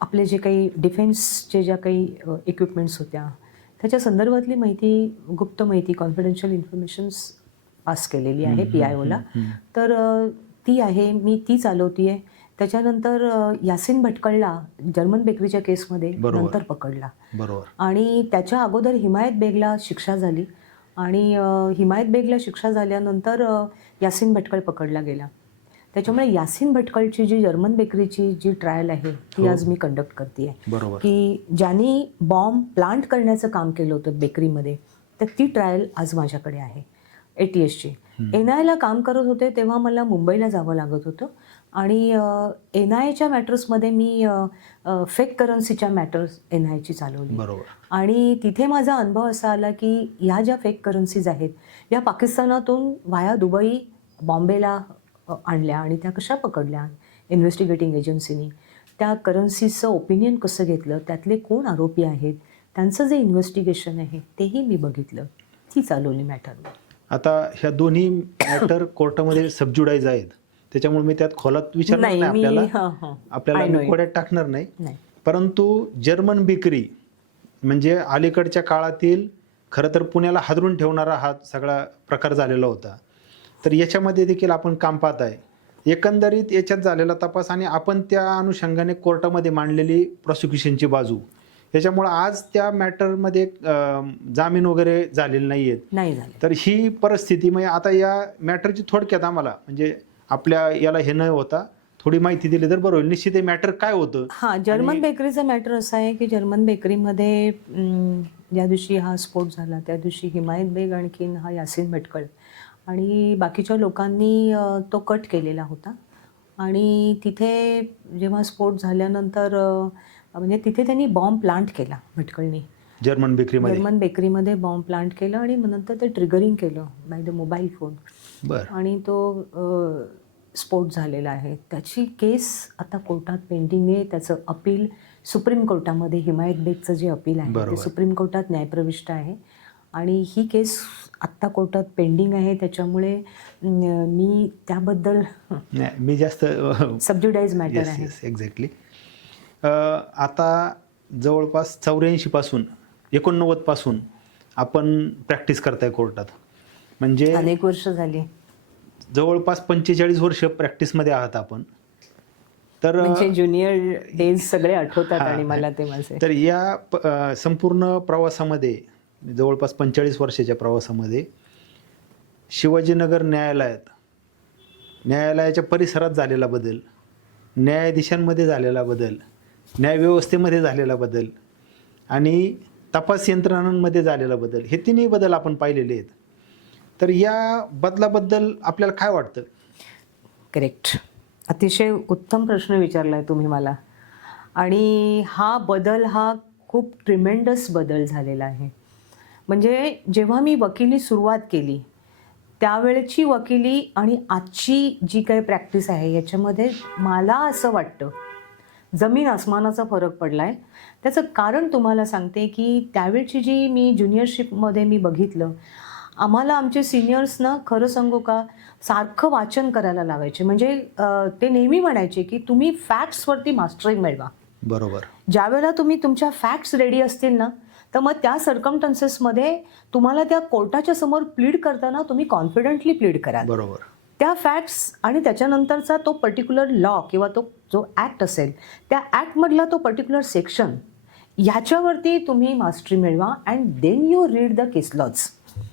आपले जे काही डिफेन्सचे ज्या काही इक्विपमेंट्स होत्या त्याच्या संदर्भातली माहिती, गुप्त माहिती, कॉन्फिडेन्शियल इन्फॉर्मेशन्स पास केलेली आहे PIOला. तर ती आहे, मी ती चालवती आहे. त्याच्यानंतर यासिन भटकळला जर्मन बेकरीच्या केसमध्ये नंतर पकडला. बरोबर. आणि त्याच्या अगोदर हिमायत बेगला शिक्षा झाली आणि हिमायत बेगला शिक्षा झाल्यानंतर यासिन भटकळ पकडला गेला. त्याच्यामुळे यासिन भटकळची जी जर्मन बेकरीची जी ट्रायल आहे ती आज मी कंडक्ट करते आहे. बरोबर. की ज्यांनी बॉम्ब प्लांट करण्याचं काम केलं होतं बेकरीमध्ये, तर ती ट्रायल आज माझ्याकडे आहे ATSची. NIAला काम करत होते तेव्हा मला मुंबईला जावं लागत होतं आणि NIAच्या मॅटर्समध्ये मी फेक करन्सीच्या मॅटर्स NIAची चालवली. बरोबर. आणि तिथे माझा अनुभव असा आला की ह्या ज्या फेक करन्सीज आहेत या पाकिस्तानातून व्हाया दुबई बॉम्बेला आणल्या आणि त्या कशा पकडल्या इन्व्हेस्टिगेटिंग एजन्सीनी. त्या करन्सीजचं ओपिनियन कसं घेतलं, त्यातले कोण आरोपी आहेत, त्यांचं जे इन्व्हेस्टिगेशन आहे तेही मी बघितलं. ती चालवली मॅटर. आता ह्या दोन्ही मॅटर कोर्टामध्ये सबज्युडाइज आहेत, त्याच्यामुळे मी त्यात खोलात विचारणार नाही आपल्याला मी कोड्यात टाकणार नाही. परंतु जर्मन बेकरी म्हणजे अलीकडच्या काळातील खरं तर पुण्याला हादरून ठेवणारा हा सगळा प्रकार झालेला होता. तर याच्यामध्ये देखील आपण काम पाहत आहे. एकंदरीत याच्यात झालेला तपास आणि आपण त्या अनुषंगाने कोर्टामध्ये मांडलेली प्रॉसिक्युशनची बाजू, याच्यामुळे आज त्या मॅटरमध्ये जामीन वगैरे झालेले नाही आहेत. नाही झाले. तर ही परिस्थिती म्हणजे आता या मॅटरची थोडक्यात आम्हाला म्हणजे आपल्या याला हे न होता थोडी माहिती दिली तर बरं होईल. निश्चित हे मॅटर काय होतं? हां, जर्मन बेकरीचा मॅटर असा आहे की जर्मन बेकरीमध्ये ज्या दिवशी हा स्फोट झाला त्या दिवशी हिमायत बेग आणखीन हा यासीन भटकळ आणि बाकीच्या लोकांनी तो कट केलेला होता आणि तिथे जेव्हा स्फोट झाल्यानंतर म्हणजे तिथे त्यांनी बॉम्ब प्लांट केला भटकळनी. जर्मन बेकरीमध्ये बॉम्ब प्लांट केलं आणि नंतर ते ट्रिगरिंग केलं बाय द मोबाईल फोन. बरं. आणि तो स्फोट झालेला आहे. त्याची केस आता कोर्टात पेंडिंग आहे. त्याचं अपील सुप्रीम कोर्टामध्ये हिमायत बेगचं जे अपील आहे ते सुप्रीम कोर्टात न्यायप्रविष्ट आहे आणि ही केस आत्ता कोर्टात पेंडिंग आहे. त्याच्यामुळे मी त्याबद्दल मी जास्त सबज्युडाइज मॅटर आहे. एक्झॅक्टली. आता जवळपास 84 पासून 89 पासून आपण प्रॅक्टिस करताय कोर्टात, म्हणजे अनेक वर्ष झाली. जवळपास 45 वर्ष प्रॅक्टिसमध्ये आहात आपण. तर म्हणजे ज्युनियर डेज सगळे आठवतात आणि मला ते माझे. तर या संपूर्ण प्रवासामध्ये जवळपास 45 वर्षाच्या प्रवासामध्ये शिवाजीनगर न्यायालयाच्या परिसरात झालेला बदल, न्यायाधीशांमध्ये झालेला बदल, न्यायव्यवस्थेमध्ये झालेला बदल आणि तपास यंत्रणांमध्ये झालेला बदल, हे तिन्ही बदल आपण पाहिलेले आहेत. तर या बदलाबद्दल आपल्याला काय वाटतं? करेक्ट. अतिशय उत्तम प्रश्न विचारला आहे तुम्ही मला. आणि हा बदल हा खूप ट्रिमेंडस बदल झालेला आहे. म्हणजे जेव्हा मी वकिली सुरुवात केली त्यावेळेची वकिली आणि आजची जी काही प्रॅक्टिस आहे याच्यामध्ये मला असं वाटतं जमीन आसमानाचा फरक पडला आहे. त्याचं कारण तुम्हाला सांगते की त्यावेळची जी मी ज्युनियरशिपमध्ये मी बघितलं, आम्हाला आमचे सिनियर्सना खरं सांगू का सारखं वाचन करायला लावायचे. म्हणजे ते नेहमी म्हणायचे की तुम्ही फॅक्ट्सवरती मास्टरी मिळवा. बरोबर. ज्यावेळेला तुम्ही तुमच्या फॅक्ट्स रेडी असतील ना तर मग त्या सर्कमस्टन्सेसमध्ये तुम्हाला त्या कोर्टाच्या समोर प्लीड करताना तुम्ही कॉन्फिडंटली प्लीड करा. बरोबर. त्या फॅक्ट्स आणि त्याच्यानंतरचा तो पर्टिक्युलर लॉ किंवा तो जो ॲक्ट असेल त्या ॲक्टमधला तो पर्टिक्युलर सेक्शन ह्याच्यावरती तुम्ही मास्टरी मिळवा and then you read the case laws.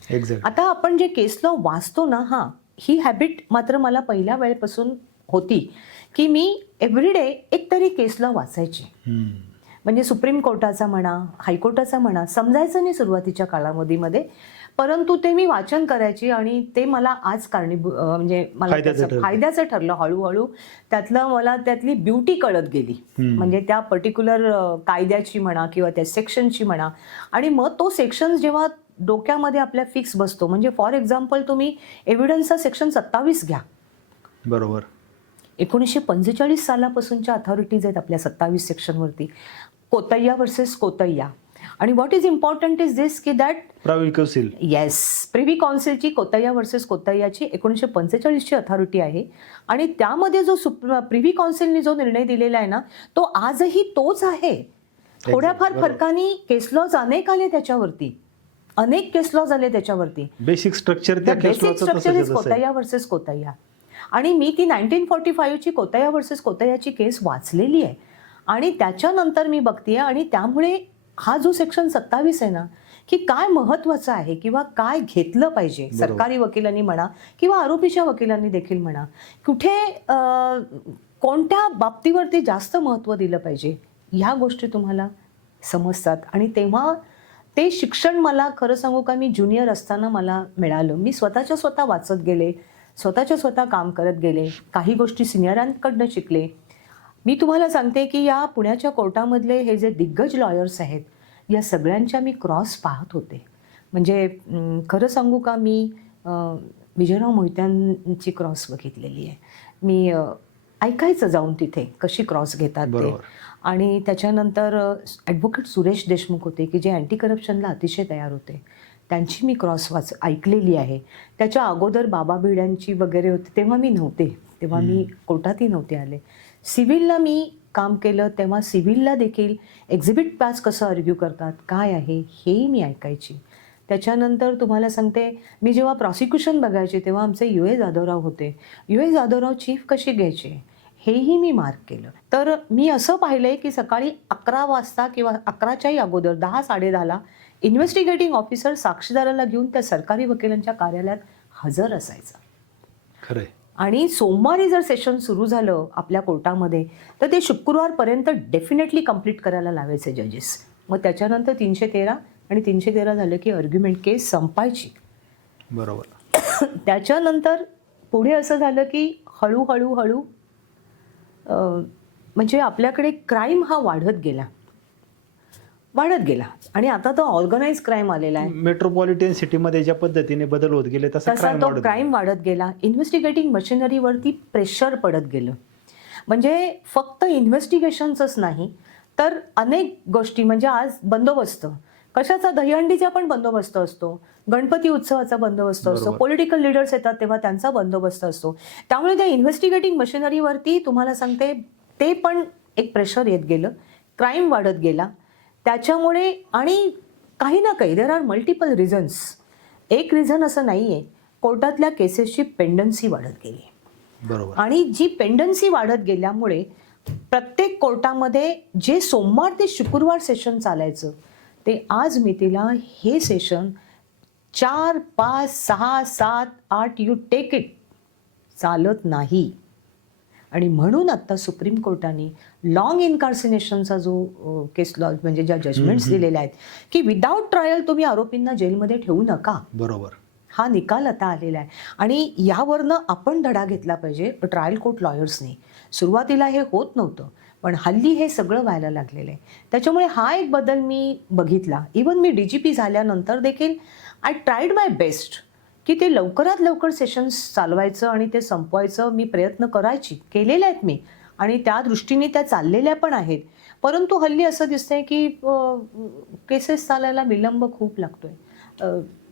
Exact. आता आपण जे केस लॉ वाचतो ना, ही हॅबिट मात्र मला पहिल्या वेळेपासून होती की मी एव्हरीडे एक तरी केस लॉ वाचायची. म्हणजे सुप्रीम कोर्टाचा म्हणा, हायकोर्टाचा म्हणा, समजायचं नाही सुरुवातीच्या काळामध्ये, परंतु ते मी वाचन करायची आणि ते मला आज म्हणजे मला फायद्याचं ठरलं. हळूहळू मला त्यातली ब्युटी कळत गेली. म्हणजे त्या पर्टिक्युलर कायद्याची म्हणा किंवा त्या सेक्शनची म्हणा. आणि मग तो सेक्शन जेव्हा डोक्यामध्ये आपल्या फिक्स बसतो, म्हणजे फॉर एक्झाम्पल तुम्ही एव्हिडन्सचा सेक्शन 27 घ्या. बरोबर. 1945 सालापासूनच्या अथॉरिटीज आहेत आपल्या 27 सेक्शनवरती. कोतैया वर्सेस कोतैया. आणि what is important is this की दॅट प्रिव्ही काउन्सिल, प्रिव्ही काउन्सिलची कोतैया वर्सेस कोतैयाची 1945ची अथॉरिटी आहे. आणि त्यामध्ये जो प्रिव्ही काउन्सिलने जो निर्णय दिलेला आहे ना तो आजही तोच आहे. थोड्याफार फरकाने केस लॉज अनेक आले त्याच्यावरती, अनेक केस लॉज आले त्याच्यावरती. बेसिक स्ट्रक्चर त्या केस लॉचं इज कोतैया वर्सेस कोतैया. आणि मी ती 1945ची कोतैया वर्सेस कोतैयाची केस वाचलेली आहे आणि त्याच्यानंतर मी बघते आणि त्यामुळे हा जो सेक्शन 27 आहे ना की काय महत्त्वाचं आहे किंवा काय घेतलं पाहिजे सरकारी वकिलांनी म्हणा किंवा आरोपीच्या वकिलांनी देखील म्हणा, कुठे कोणत्या बाबतीवरती जास्त महत्त्व दिलं पाहिजे, ह्या गोष्टी तुम्हाला समजतात. आणि तेव्हा ते शिक्षण मला खरं सांगू का मी ज्युनियर असताना मला मिळालं. मी स्वतः वाचत गेले, स्वतः काम करत गेले, काही गोष्टी सिनियरांकडनं शिकले. मी तुम्हाला सांगते की या पुण्याच्या कोर्टामधले हे जे दिग्गज लॉयर्स आहेत या सगळ्यांच्या मी क्रॉस पाहत होते. म्हणजे खरं सांगू का मी विजयराव मोहित्यांची क्रॉस बघितलेली आहे. मी ऐकायचं जाऊन तिथे कशी क्रॉस घेतात ते. आणि त्याच्यानंतर ॲडव्होकेट सुरेश देशमुख होते की जे अँटी करप्शनला अतिशय तयार होते, त्यांची मी क्रॉस ऐकलेली आहे. त्याच्या अगोदर बाबा भिड्यांची वगैरे होते तेव्हा मी नव्हते, तेव्हा मी कोर्टातही नव्हते आले. सिव्हिलला मी काम केलं तेव्हा सिव्हिलला देखील एक्झिबिट पास कसं आर्ग्यू करतात काय आहे हेही मी ऐकायची. त्याच्यानंतर तुम्हाला सांगते, मी जेव्हा प्रॉसिक्युशन बघायचे तेव्हा आमचे U.A. जाधवराव होते. U.A. जाधवराव चीफ कशी घ्यायचे हेही मी मार्क केलं. तर मी असं पाहिलंय की सकाळी 11 वाजता किंवा 11च्याही अगोदर 10-10:30ला इन्व्हेस्टिगेटिंग ऑफिसर साक्षीदाराला घेऊन त्या सरकारी वकिलांच्या कार्यालयात हजर असायचा. खरंय. आणि सोमवारी जर सेशन सुरू झालं आपल्या कोर्टामध्ये तर ते शुक्रवारपर्यंत डेफिनेटली कंप्लीट करायला लावायचे जजेस. मग त्याच्यानंतर 313 आणि 313 झालं की आर्ग्युमेंट केस संपायची. बरोबर. त्याच्यानंतर पुढे असं झालं की हळूहळू म्हणजे आपल्याकडे क्राईम हा वाढत गेला आणि आता तो ऑर्गनाइज क्राईम आलेला आहे. मेट्रोपॉलिटन सिटीमध्ये ज्या पद्धतीने बदल होत गेले तसा तो क्राईम वाढत गेला. इन्व्हेस्टिगेटिंग मशिनरीवरती प्रेशर पडत गेलं. म्हणजे फक्त इन्व्हेस्टिगेशनच नाही तर अनेक गोष्टी, म्हणजे आज बंदोबस्त कशाचा, दहीहंडीचा पण बंदोबस्त असतो, गणपती उत्सवाचा बंदोबस्त असतो, पॉलिटिकल लीडर्स येतात तेव्हा त्यांचा बंदोबस्त असतो. त्यामुळे त्या इन्व्हेस्टिगेटिंग मशिनरीवरती तुम्हाला सांगते ते पण एक प्रेशर येत गेलं, क्राईम वाढत गेला त्याच्यामुळे. आणि काही ना काही देर आर मल्टिपल रिझन्स. एक रिझन असं नाही आहे, कोर्टातल्या केसेसची पेंडन्सी वाढत गेली. बरोबर. आणि जी पेंडन्सी वाढत गेल्यामुळे प्रत्येक कोर्टामध्ये जे सोमवार ते शुक्रवार सेशन चालायचं ते आज मितीला हे सेशन 4, 5, 6, 7, 8 यू टेक इट चालत नाही. आणि म्हणून आता सुप्रीम कोर्टाने लॉंग इन्कार्सिनेशनचा जो केस लॉ म्हणजे ज्या जजमेंट्स दिलेल्या आहेत की विदाऊट ट्रायल तुम्ही आरोपींना जेलमध्ये ठेवू नका, बरोबर, हा निकाल आता आलेला आहे. आणि यावरनं आपण धडा घेतला पाहिजे ट्रायल कोर्ट लॉयर्सनी. सुरुवातीला हे होत नव्हतं पण हल्ली हे सगळं व्हायला लागलेलं आहे. त्याच्यामुळे हा एक बदल मी बघितला. इवन मी DGP झाल्यानंतर देखील आय ट्राईड माय बेस्ट की ते लवकरात लवकर सेशन्स चालवायचं आणि ते संपवायचं मी प्रयत्न केलेले आहेत मी, आणि त्या दृष्टीने त्या चाललेल्या पण आहेत. परंतु हल्ली असं दिसतंय की केसेस चालायला विलंब खूप लागतोय.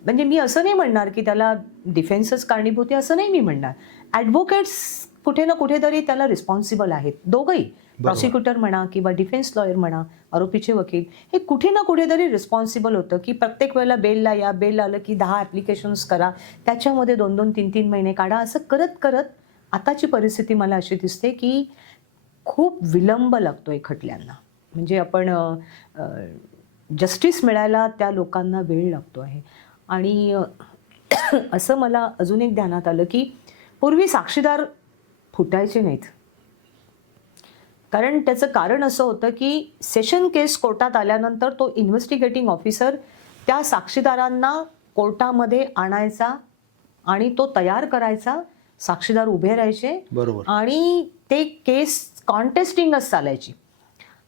म्हणजे मी असं नाही म्हणणार की त्याला डिफेन्सच कारणीभूत आहे असं नाही मी म्हणणार. ॲडव्होकेट्स कुठे ना कुठेतरी त्याला रिस्पॉन्सिबल आहेत, दोघंही, प्रॉसिक्युटर म्हणा किंवा डिफेन्स लॉयर म्हणा, आरोपीचे वकील, हे कुठे ना कुठेतरी रिस्पॉन्सिबल होतं की प्रत्येक वेळेला बेलला या, बेल आलं की 10 ॲप्लिकेशन्स करा, त्याच्यामध्ये 2-2, 3-3 महिने काढा. असं करत करत आताची परिस्थिती मला अशी दिसते की खूप विलंब लागतोय खटल्यांना. म्हणजे आपण जस्टिस मिळायला त्या लोकांना वेळ लागतो आहे. आणि असं मला अजून एक ध्यानात आलं की पूर्वी साक्षीदार फुटायचे नाहीत. कारण त्याचं कारण असं होतं की सेशन केस कोर्टात आल्यानंतर तो इन्व्हेस्टिगेटिंग ऑफिसर त्या साक्षीदारांना कोर्टामध्ये आणायचा आणि तो तयार करायचा, साक्षीदार उभे राहायचे, बरोबर, आणि ते केस कॉन्टेस्टिंगच चालायची.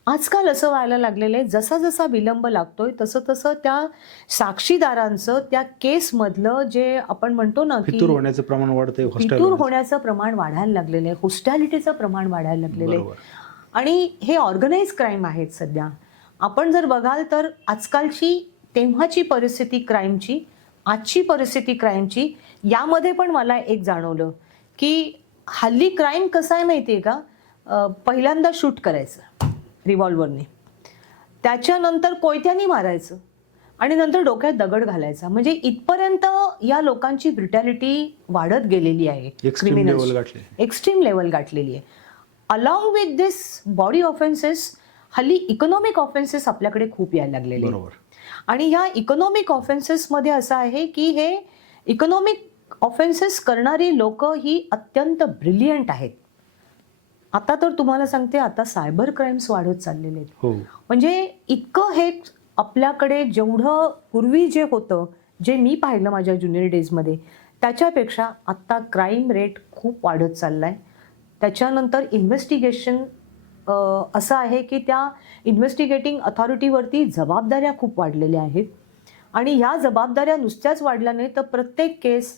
आजकाल असं व्हायला लागलेलं आहे, जसा जसा विलंब लागतोय तसं तसं त्या साक्षीदारांचं त्या केसमधलं जे आपण म्हणतो ना की फितूर होण्याचं प्रमाण वाढतंय, फितूर होण्याचं प्रमाण वाढायला लागलेलं आहे, होस्टॅलिटीचं प्रमाण वाढायला लागलेलं आहे. आणि हे ऑर्गनाइज क्राईम आहेत सध्या. आपण जर बघाल तर आजकालची तेव्हाची परिस्थिती क्राईमची, आजची परिस्थिती क्राईमची, यामध्ये पण मला एक जाणवलं की हल्ली क्राईम कसं आहे माहिती आहे का, पहिल्यांदा शूट करायचं रिव्हॉल्वरने, त्याच्यानंतर कोयत्याने मारायचं आणि नंतर डोक्यात दगड घालायचा. म्हणजे इथपर्यंत या लोकांची ब्रुटॅलिटी वाढत गेलेली आहे, एक्स्ट्रीम लेवल गाठलेली आहे. Along with this body offences हल्ली इकॉनॉमिक ऑफेन्सेस आपल्याकडे खूप यायला लागलेले. बरोबर. आणि ह्या इकॉनॉमिक ऑफेन्सेसमध्ये असं आहे की हे इकॉनॉमिक ऑफेन्सेस करणारी लोक ही अत्यंत ब्रिलियंट आहेत. आता तर तुम्हाला सांगते, आता सायबर क्राईम्स वाढत चाललेले आहेत. म्हणजे इतकं हे आपल्याकडे जेवढं पूर्वी जे होतं, जे मी पाहिलं माझ्या ज्युनियर डेजमध्ये, त्याच्यापेक्षा आत्ता क्राईम रेट खूप वाढत चालला आहे. त्याच्यानंतर इन्व्हेस्टिगेशन असं आहे की त्या इन्व्हेस्टिगेटिंग अथॉरिटीवरती जबाबदाऱ्या खूप वाढलेल्या आहेत. आणि ह्या जबाबदाऱ्या नुसत्याच वाढल्या नाही तर प्रत्येक केस,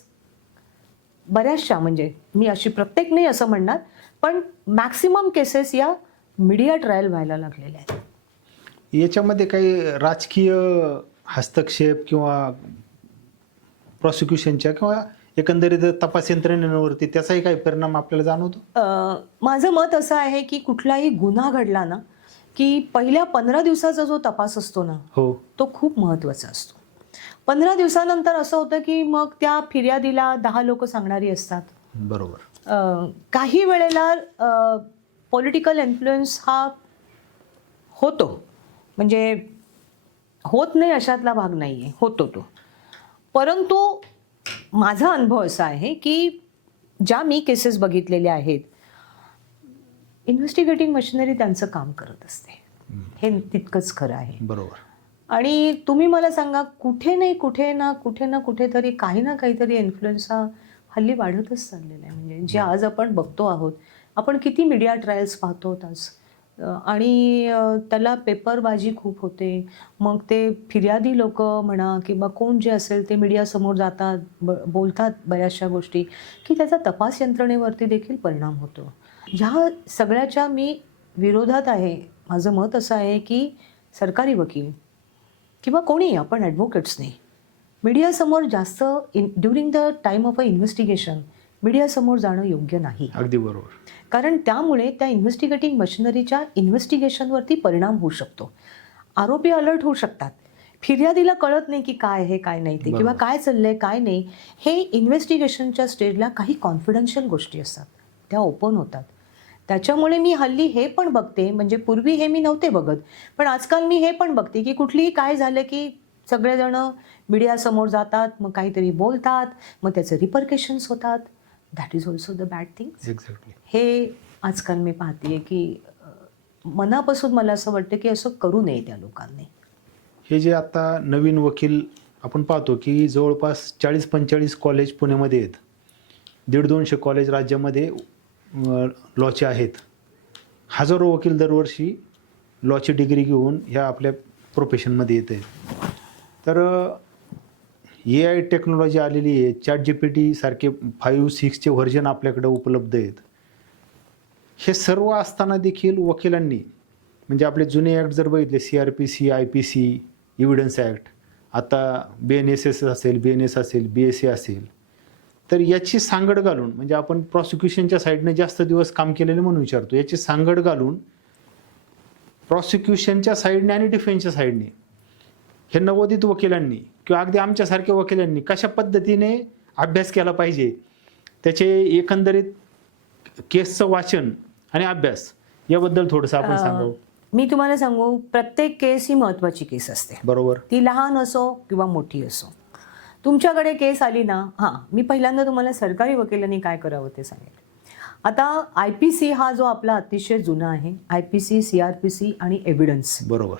बऱ्याचशा, म्हणजे मी अशी प्रत्येक नाही असं म्हणणार, पण मॅक्सिमम केसेस या मीडिया ट्रायल व्हायला लागलेल्या आहेत. याच्यामध्ये काही राजकीय हस्तक्षेप किंवा प्रॉसिक्युशनच्या किंवा एकंदरीत तपास यंत्रणेवरती त्याचाही काही परिणाम आपल्याला जाणवतो? माझं मत असं आहे की कुठलाही गुन्हा घडला ना की पहिल्या 15 दिवसाचा जो तपास असतो ना, तो खूप महत्त्वाचा असतो. 15 दिवसानंतर असं होतं की मग त्या फिर्यादीला 10 लोक सांगणारी असतात. बरोबर. काही वेळेला पॉलिटिकल इन्फ्लुएन्स हा होतो, म्हणजे होत नाही अशातला भाग नाही आहे, होतो तो. परंतु माझा अनुभव असा आहे की ज्या मी केसेस बघितलेल्या आहेत, इन्व्हेस्टिगेटिंग मशिनरी त्यांचं काम करत असते, हे तितकंच खरं आहे. बरोबर. आणि तुम्ही मला सांगा, कुठे ना कुठेतरी काही ना काहीतरी इन्फ्लुएन्स हा हल्ली वाढतच चाललेला आहे. म्हणजे जे आज आपण बघतो आहोत, आपण किती मीडिया ट्रायल्स पाहतो आज, आणि त्याला पेपरबाजी खूप होते. मग ते फिर्यादी लोक म्हणा किंवा कोण जे असेल ते मीडियासमोर जातात, बोलतात बऱ्याचशा गोष्टी, की त्याचा तपास यंत्रणेवरती देखील परिणाम होतो. ह्या सगळ्याच्या मी विरोधात आहे. माझं मत असं आहे की सरकारी वकील किंवा कोणी, आपण ॲडव्होकेट्सने मीडियासमोर जास्त during the time of a investigation मीडियासमोर जाणं योग्य नाही. अगदी बरोबर. कारण त्यामुळे त्या इन्व्हेस्टिगेटिंग मशिनरीच्या इन्व्हेस्टिगेशनवरती परिणाम होऊ शकतो. आरोपी अलर्ट होऊ शकतात. फिर्यादीला कळत नाही की काय आहे काय नाही ते, किंवा काय चाललंय काय नाही. हे इन्व्हेस्टिगेशनच्या स्टेजला काही कॉन्फिडन्शियल गोष्टी असतात, त्या ओपन होतात. त्याच्यामुळे मी हल्ली हे पण बघते, म्हणजे पूर्वी हे मी नव्हते बघत, पण आजकाल मी हे पण बघते की कुठलीही काय झालं की सगळेजण मीडियासमोर जातात, मग काहीतरी बोलतात, मग त्याचे रिपरकेशन्स होतात. That is also the bad things. Exactly. हे आजकाल मी पाहते की मनापासून मला असं वाटतं की असं करू नये त्या लोकांनी. हे जे आता नवीन वकील आपण पाहतो की जवळपास 40-45 कॉलेज पुण्यामध्ये आहेत, 150-200 कॉलेज राज्यामध्ये लॉचे आहेत. हजारो वकील दरवर्षी लॉची डिग्री घेऊन ह्या आपल्या प्रोफेशनमध्ये येत आहेत. तर AI टेक्नॉलॉजी आलेली आहे, ChatGPT सारखे 5-6चे व्हर्जन आपल्याकडे उपलब्ध आहेत. हे सर्व असताना देखील वकिलांनी, म्हणजे आपले जुने ॲक्ट जर बघितले, CRPC, IPC, एव्हिडन्स ॲक्ट, आता BNSS असेल, BNS असेल, BSA असेल, तर याची सांगड घालून, म्हणजे आपण प्रॉसिक्युशनच्या साईडने जास्त दिवस काम केलेले म्हणून विचारतो, याची सांगड घालून प्रॉसिक्युशनच्या साईडने आणि डिफेन्सच्या साईडने हे नवोदित वकिलांनी किंवा अगदी आमच्यासारख्या वकिलांनी कशा पद्धतीने अभ्यास केला पाहिजे, त्याचे एकंदरीत केसचं वाचन आणि अभ्यास याबद्दल थोडंसं आपण सांगावं. मी तुम्हाला सांगू, प्रत्येक केस ही महत्त्वाची केस असते. बरोबर. ती लहान असो किंवा मोठी असो. तुमच्याकडे केस आली ना, मी पहिल्यांदा तुम्हाला सरकारी वकिलांनी काय करावं ते सांगेल. आता IPC हा जो आपला अतिशय जुना आहे, IPC, CRPC आणि एव्हिडन्स, बरोबर,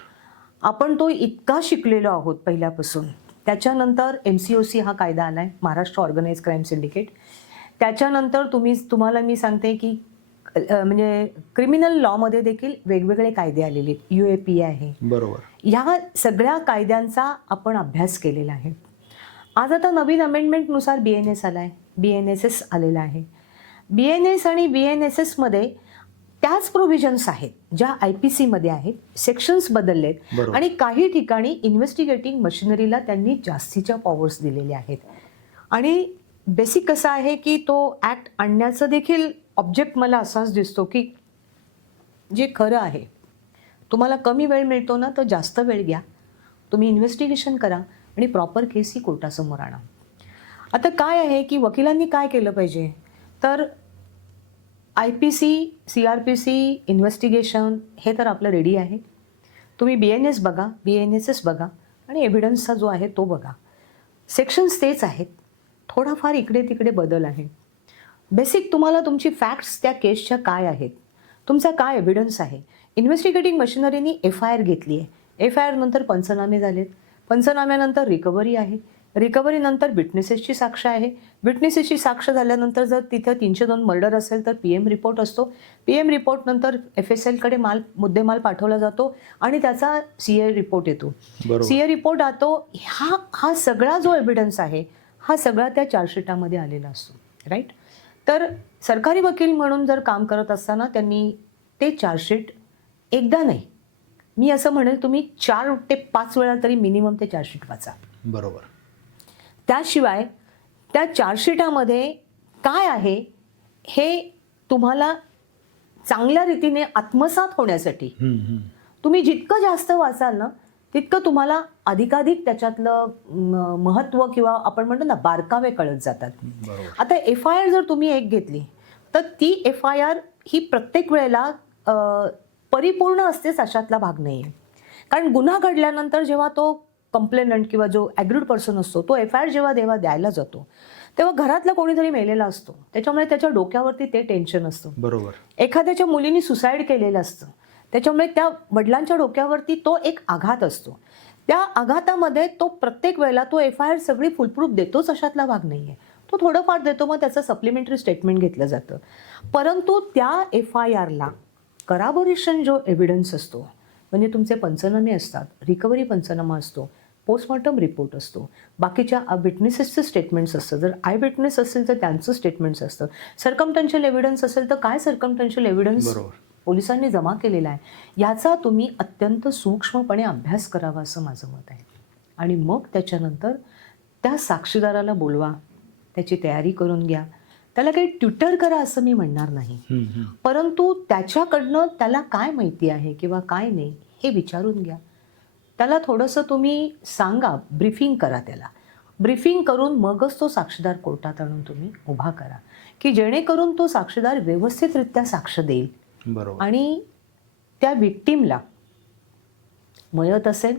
आपण तो इतका शिकलेलो आहोत पहिल्यापासून. त्याच्यानंतर MCOC हा कायदा आलाय, महाराष्ट्र ऑर्गनाइज क्राईम सिंडिकेट. त्याच्यानंतर तुम्हाला मी सांगते की म्हणजे क्रिमिनल लॉमध्ये देखील वेगवेगळे कायदे आलेले आहेत, UAPA आहे. बरोबर. ह्या सगळ्या कायद्यांचा आपण अभ्यास केलेला आहे. आज आता नवीन अमेंडमेंटनुसार BNS आलाय, BNSS आलेला आहे. BNS आणि BNSS मध्ये त्याच प्रोव्हिजन्स आहेत ज्या IPC मध्ये आहेत. सेक्शन्स बदललेत बरोबर. आणि काही ठिकाणी इन्व्हेस्टिगेटिंग मशिनरीला त्यांनी जास्तीच्या पॉवर्स दिलेले आहेत. आणि बेसिक कसं आहे की तो ॲक्ट आणण्याचं देखील ऑब्जेक्ट मला असाच दिसतो की जे खरं आहे, तुम्हाला कमी वेळ मिळतो ना, तर जास्त वेळ घ्या, तुम्ही इन्व्हेस्टिगेशन करा आणि प्रॉपर केस ही कोर्टासमोर आणा. आता काय आहे की वकिलांनी काय केलं पाहिजे, तर IPC, CRPC, इन्व्हेस्टिगेशन हे तर आपलं रेडी आहे. तुम्ही BNS बघा, BNSS बघा आणि एव्हिडन्सचा जो आहे तो बघा. सेक्शन्स तेच आहेत, थोडाफार इकडे तिकडे बदल आहे. बेसिक तुम्हाला तुमची फॅक्ट्स त्या केसच्या काय आहेत, तुमचा काय एव्हिडन्स आहे. इन्व्हेस्टिगेटिंग मशिनरीनी FIR घेतली आहे, FIR नंतर पंचनामे झालेत, पंचनाम्यानंतर रिकव्हरी आहे, रिकव्हरीनंतर विटनेसेसची साक्ष आहे, विटनेसेसची साक्ष झाल्यानंतर जर तिथं 302 मर्डर असेल तर PM रिपोर्ट असतो, PM रिपोर्ट नंतर FSLकडे मुद्देमाल पाठवला जातो आणि त्याचा CA रिपोर्ट येतो. CA रिपोर्ट येतो. हा सगळा जो एव्हिडन्स आहे हा सगळा त्या चार्जशीटामध्ये आलेला असतो, राईट. तर सरकारी वकील म्हणून जर काम करत असताना त्यांनी ते चार्जशीट एकदा नाही, मी असं म्हणेल तुम्ही 4 ते 5 वेळा तरी मिनिमम ते चार्जशीट वाचा. बरोबर. त्याशिवाय त्या चार्जशीटामध्ये काय आहे हे तुम्हाला चांगल्या रीतीने आत्मसात होण्यासाठी तुम्ही जितकं जास्त वाचाल ना, तितकं तुम्हाला अधिकाधिक त्याच्यातलं महत्त्व किंवा आपण म्हणतो ना बारकावे कळत जातात. बरोबर. आता FIR जर तुम्ही एक घेतली तर ती FIR ही प्रत्येक वेळेला परिपूर्ण असतेच अशातला भाग नाही आहे. कारण गुन्हा घडल्यानंतर जेव्हा तो कंप्लेनंट किंवा जो ॲग्रीड पर्सन असतो तो FIR जेव्हा द्यायला जातो तेव्हा घरातला कोणीतरी मेलेला असतो, त्याच्यामुळे त्याच्या डोक्यावरती ते टेन्शन असतं. बरोबर. एखाद्याच्या मुलीने सुसाईड केलेलं असतं, त्याच्यामुळे त्या वडिलांच्या डोक्यावरती तो एक आघात असतो. त्या आघातामध्ये तो प्रत्येक वेळेला तो FIR सगळी फुलप्रूफ देतोच अशातला भाग नाही आहे. तो थोडंफार देतो, मग त्याचं सप्लिमेंटरी स्टेटमेंट घेतलं जातं. परंतु त्या FIRला कराबोरेशन जो एव्हिडन्स असतो, म्हणजे तुमचे पंचनामे असतात, रिकव्हरी पंचनामा असतो, पोस्टमॉर्टम रिपोर्ट असतो, बाकीच्या विटनेसेसचं स्टेटमेंट्स असतं, जर आय विटनेस असेल तर त्यांचं स्टेटमेंट्स असतं, सर्कमटन्शियल एव्हिडन्स असेल तर काय सर्कमटन्शियल एव्हिडन्स पोलिसांनी जमा केलेला आहे याचा तुम्ही अत्यंत सूक्ष्मपणे अभ्यास करावा असं माझं मत आहे. आणि मग त्याच्यानंतर त्या साक्षीदाराला बोलवा, त्याची तयारी करून घ्या, त्याला काही ट्युटर करा असं मी म्हणणार नाही, परंतु त्याच्याकडनं त्याला काय माहिती आहे किंवा काय नाही हे विचारून घ्या. त्याला थोडंसं तुम्ही सांगा, ब्रीफिंग करा, त्याला ब्रीफिंग करून मगच तो साक्षीदार कोर्टात आणून तुम्ही उभा करा, की जेणेकरून तो साक्षीदार व्यवस्थितरित्या साक्ष देईल. बरोबर. आणि त्या विक्टीमला मयत असेल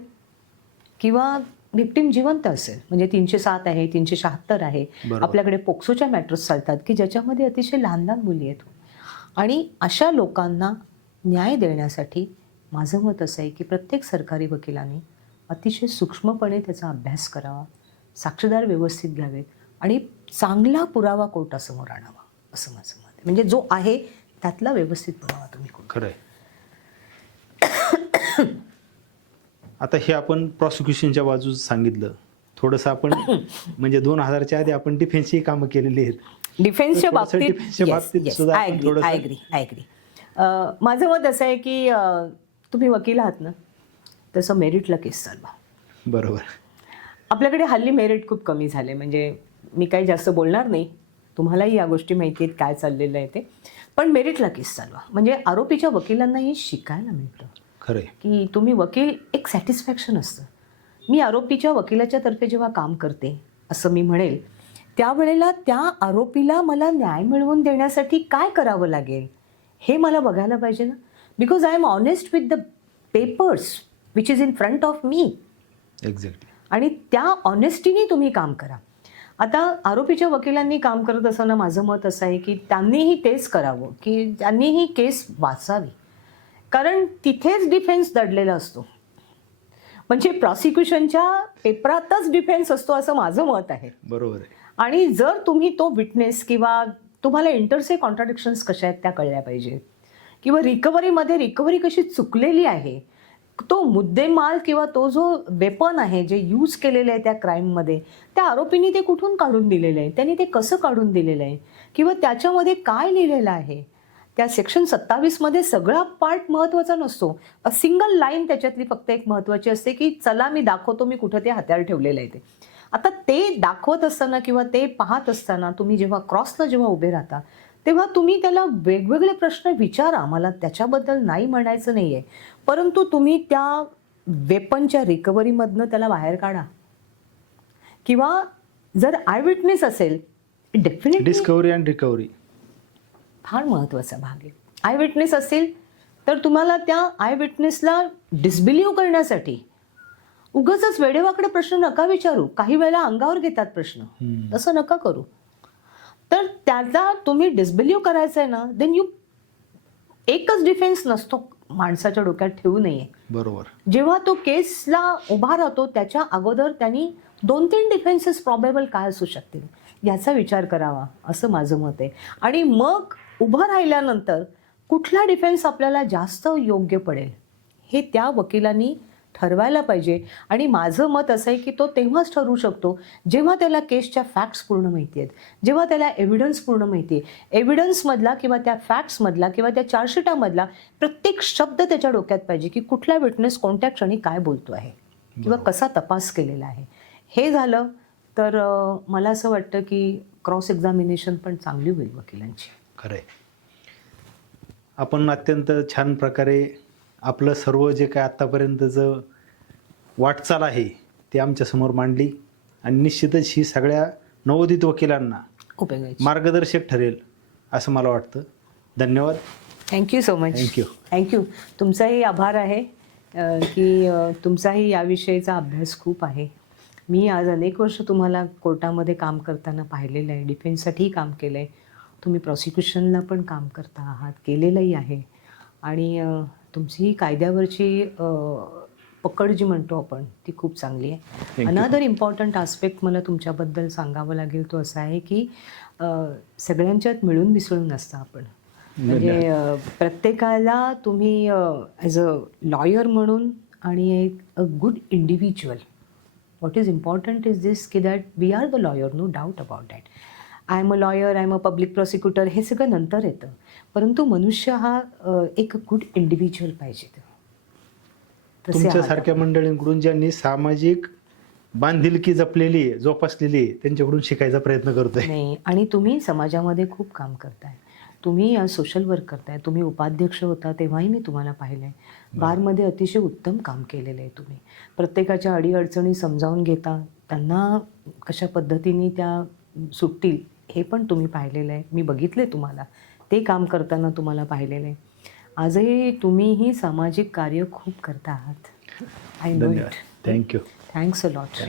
किंवा विक्टीम जिवंत असेल, म्हणजे 307 आहे, 376 आहे, आपल्याकडे पोक्सोच्या मॅटर्स चालतात की ज्याच्यामध्ये अतिशय लहान लहान मुली आहेत. आणि अशा लोकांना न्याय देण्यासाठी माझं मत असं आहे की प्रत्येक सरकारी वकिलांनी अतिशय सूक्ष्मपणे त्याचा अभ्यास करावा, साक्षीदार व्यवस्थित घ्यावेत आणि चांगला पुरावा कोर्टासमोर आणावा असं माझं मत आहे. म्हणजे जो आहे त्यातला व्यवस्थित पुरावा तुम्ही खरं आहे. आता हे आपण प्रॉसिक्युशनच्या बाजूस सांगितलं, थोडंसं आपण म्हणजे 2000च्या आधी आपण डिफेन्सची कामं केलेली आहेत. डिफेन्सच्या बाबतीत सुद्धा आय ॲग्री. माझं मत असं आहे की तुम्ही वकील आहात ना, तसं मेरिटला केस चालवा. बरोबर. आपल्याकडे हल्ली मेरिट खूप कमी झाले, म्हणजे मी काही जास्त बोलणार नाही, तुम्हालाही या गोष्टी माहिती आहेत काय चाललेलं आहे ते, पण मेरिटला केस चालवा. म्हणजे आरोपीच्या वकिलांनाही शिकायला मिळतं खरं की तुम्ही वकील, एक सॅटिस्फॅक्शन असतं. मी आरोपीच्या वकिलाच्या तर्फे जेव्हा काम करते असं मी म्हणेल, त्यावेळेला त्या आरोपीला मला न्याय मिळवून देण्यासाठी काय करावं लागेल हे मला बघायला पाहिजे ना, because I am honest with the papers which is in front of me. Exactly. आणि त्या ऑनेस्टीने तुम्ही काम करा. आता आरोपीच्या वकिलांनी काम करत असताना माझं मत असं आहे की त्यांनीही तेच करावं, की त्यांनीही केस वाचावी, कारण तिथेच डिफेन्स दडलेला असतो. म्हणजे प्रॉसिक्युशनच्या पेपरातच डिफेन्स असतो असं माझं मत आहे. बरोबर आहे. आणि जर तुम्ही तो विटनेस किंवा तुम्हाला इंटरसे कॉन्ट्राडिक्शन्स कशा आहेत त्या कळल्या पाहिजेत, किंवा रिकव्हरी कशी चुकलेली आहे, तो मुद्देमाल किंवा तो जो वेपन आहे जे यूज केलेलं आहे त्या क्राईममध्ये, त्या आरोपींनी ते कुठून काढून दिलेलं आहे, त्यांनी ते कसं काढून दिलेलं आहे, किंवा त्याच्यामध्ये काय लिहिलेलं आहे. त्या सेक्शन 27मध्ये सगळा पार्ट महत्त्वाचा नसतो, सिंगल लाईन त्याच्यातली फक्त एक महत्त्वाची असते की चला मी दाखवतो मी कुठं ते हत्यार ठेवलेलं आहे ते. आता ते दाखवत असताना किंवा ते पाहत असताना तुम्ही जेव्हा क्रॉसला जेव्हा उभे राहता तेव्हा तुम्ही त्याला वेगवेगळे प्रश्न विचारा, मला त्याच्याबद्दल नाही म्हणायचं नाही आहे, परंतु तुम्ही त्या वेपनच्या रिकव्हरीमधनं त्याला बाहेर काढा. किंवा जर आय विटनेस असेल, डेफिनेटली डिस्कव्हरी अँड रिकव्हरी फार महत्त्वाचा भाग आहे. आय विटनेस असेल तर तुम्हाला त्या आय विटनेसला डिसबिलीव्ह करण्यासाठी उगाचच वेडेवाकडे प्रश्न नका विचारू. काही वेळेला अंगावर घेतात प्रश्न, तसं नका करू. तर त्याला तुम्ही डिसबिलीव्ह करायचं आहे ना, देन एकच डिफेन्स नसतो माणसाच्या डोक्यात ठेवू नये. बरोबर. जेव्हा तो केसला उभा राहतो त्याच्या अगोदर त्यांनी 2-3 डिफेन्सेस प्रॉबेबल काय असू शकतील याचा विचार करावा असं माझं मत आहे. आणि मग उभं राहिल्यानंतर कुठला डिफेन्स आपल्याला जास्त योग्य पडेल हे त्या वकिलांनी ठरवायला पाहिजे. आणि माझं मत असं आहे की तो तेव्हाच ठरवू शकतो जेव्हा त्याला केसच्या फॅक्ट्स पूर्ण माहिती आहेत, जेव्हा त्याला एव्हिडन्स पूर्ण माहिती आहे. एव्हिडन्समधला किंवा त्या फॅक्ट्समधला किंवा त्या चार्जशीटामधला प्रत्येक शब्द त्याच्या डोक्यात पाहिजे की कुठला विटनेस कोणत्या क्षणी काय बोलतो आहे किंवा कसा तपास केलेला आहे. हे झालं तर मला असं वाटतं की क्रॉस एक्झामिनेशन पण चांगली होईल वकिलांची. खरं आहे. आपण अत्यंत छान प्रकारे आपलं सर्व जे काय आत्तापर्यंतचं वाटचाल आहे ती आमच्यासमोर मांडली आणि निश्चितच ही सगळ्या नवोदित वकिलांना उपयोगाची. मार्गदर्शक ठरेल असं मला वाटतं. धन्यवाद. Thank you so much. Thank you. Thank you. तुमचाही आभार आहे की तुमचाही याविषयीचा अभ्यास खूप आहे. मी आज अनेक वर्ष तुम्हाला कोर्टामध्ये काम करताना पाहिलेलं आहे. डिफेन्ससाठीही काम केलं आहे. तुम्ही प्रॉसिक्युशनला पण काम करता आहात, केलेलंही आहे. आणि तुमची ही कायद्यावरची पकड जी म्हणतो आपण ती खूप चांगली आहे. you. अनदर इम्पॉर्टंट आस्पेक्ट मला तुमच्याबद्दल सांगावं लागेल तो असा आहे की सगळ्यांच्यात मिळून मिसळून असतं आपण. म्हणजे प्रत्येकाला तुम्ही ॲज अ लॉयर म्हणून आणि एक a good individual, what is important is this की that we are the lawyer, no doubt about that. I am a lawyer, I am a public prosecutor, हे सगळं नंतर येतं. परंतु मनुष्य हा एक गुड इंडिव्हिज्युअल पाहिजे. तसे आहात तुमच्यासारख्या आपण. मंडळींकडून ज्यांनी सामाजिक बांधिलकी जपलेली आहे, जोपासलेली आहे, त्यांच्याकडून शिकायचा प्रयत्न करतोय. नाही, आणि तुम्ही समाजामध्ये खूप काम करताय. तुम्ही सोशल वर्क करताय. तुम्ही उपाध्यक्ष होता तेव्हाही मी तुम्हाला पाहिलं आहे. बारमध्ये अतिशय उत्तम काम केलेलं आहे तुम्ही. प्रत्येकाच्या अडीअडचणी समजावून घेता, त्यांना कशा पद्धतीने त्या सुटतील हे पण तुम्ही पाहिलेलं आहे. मी बघितले तुम्हाला, ते काम करताना तुम्हाला पाहिलेलं आहे. आजही तुम्हीही सामाजिक कार्य खूप करता आहात. I know it. धन्यवाद. थँक्यू. Thanks a lot.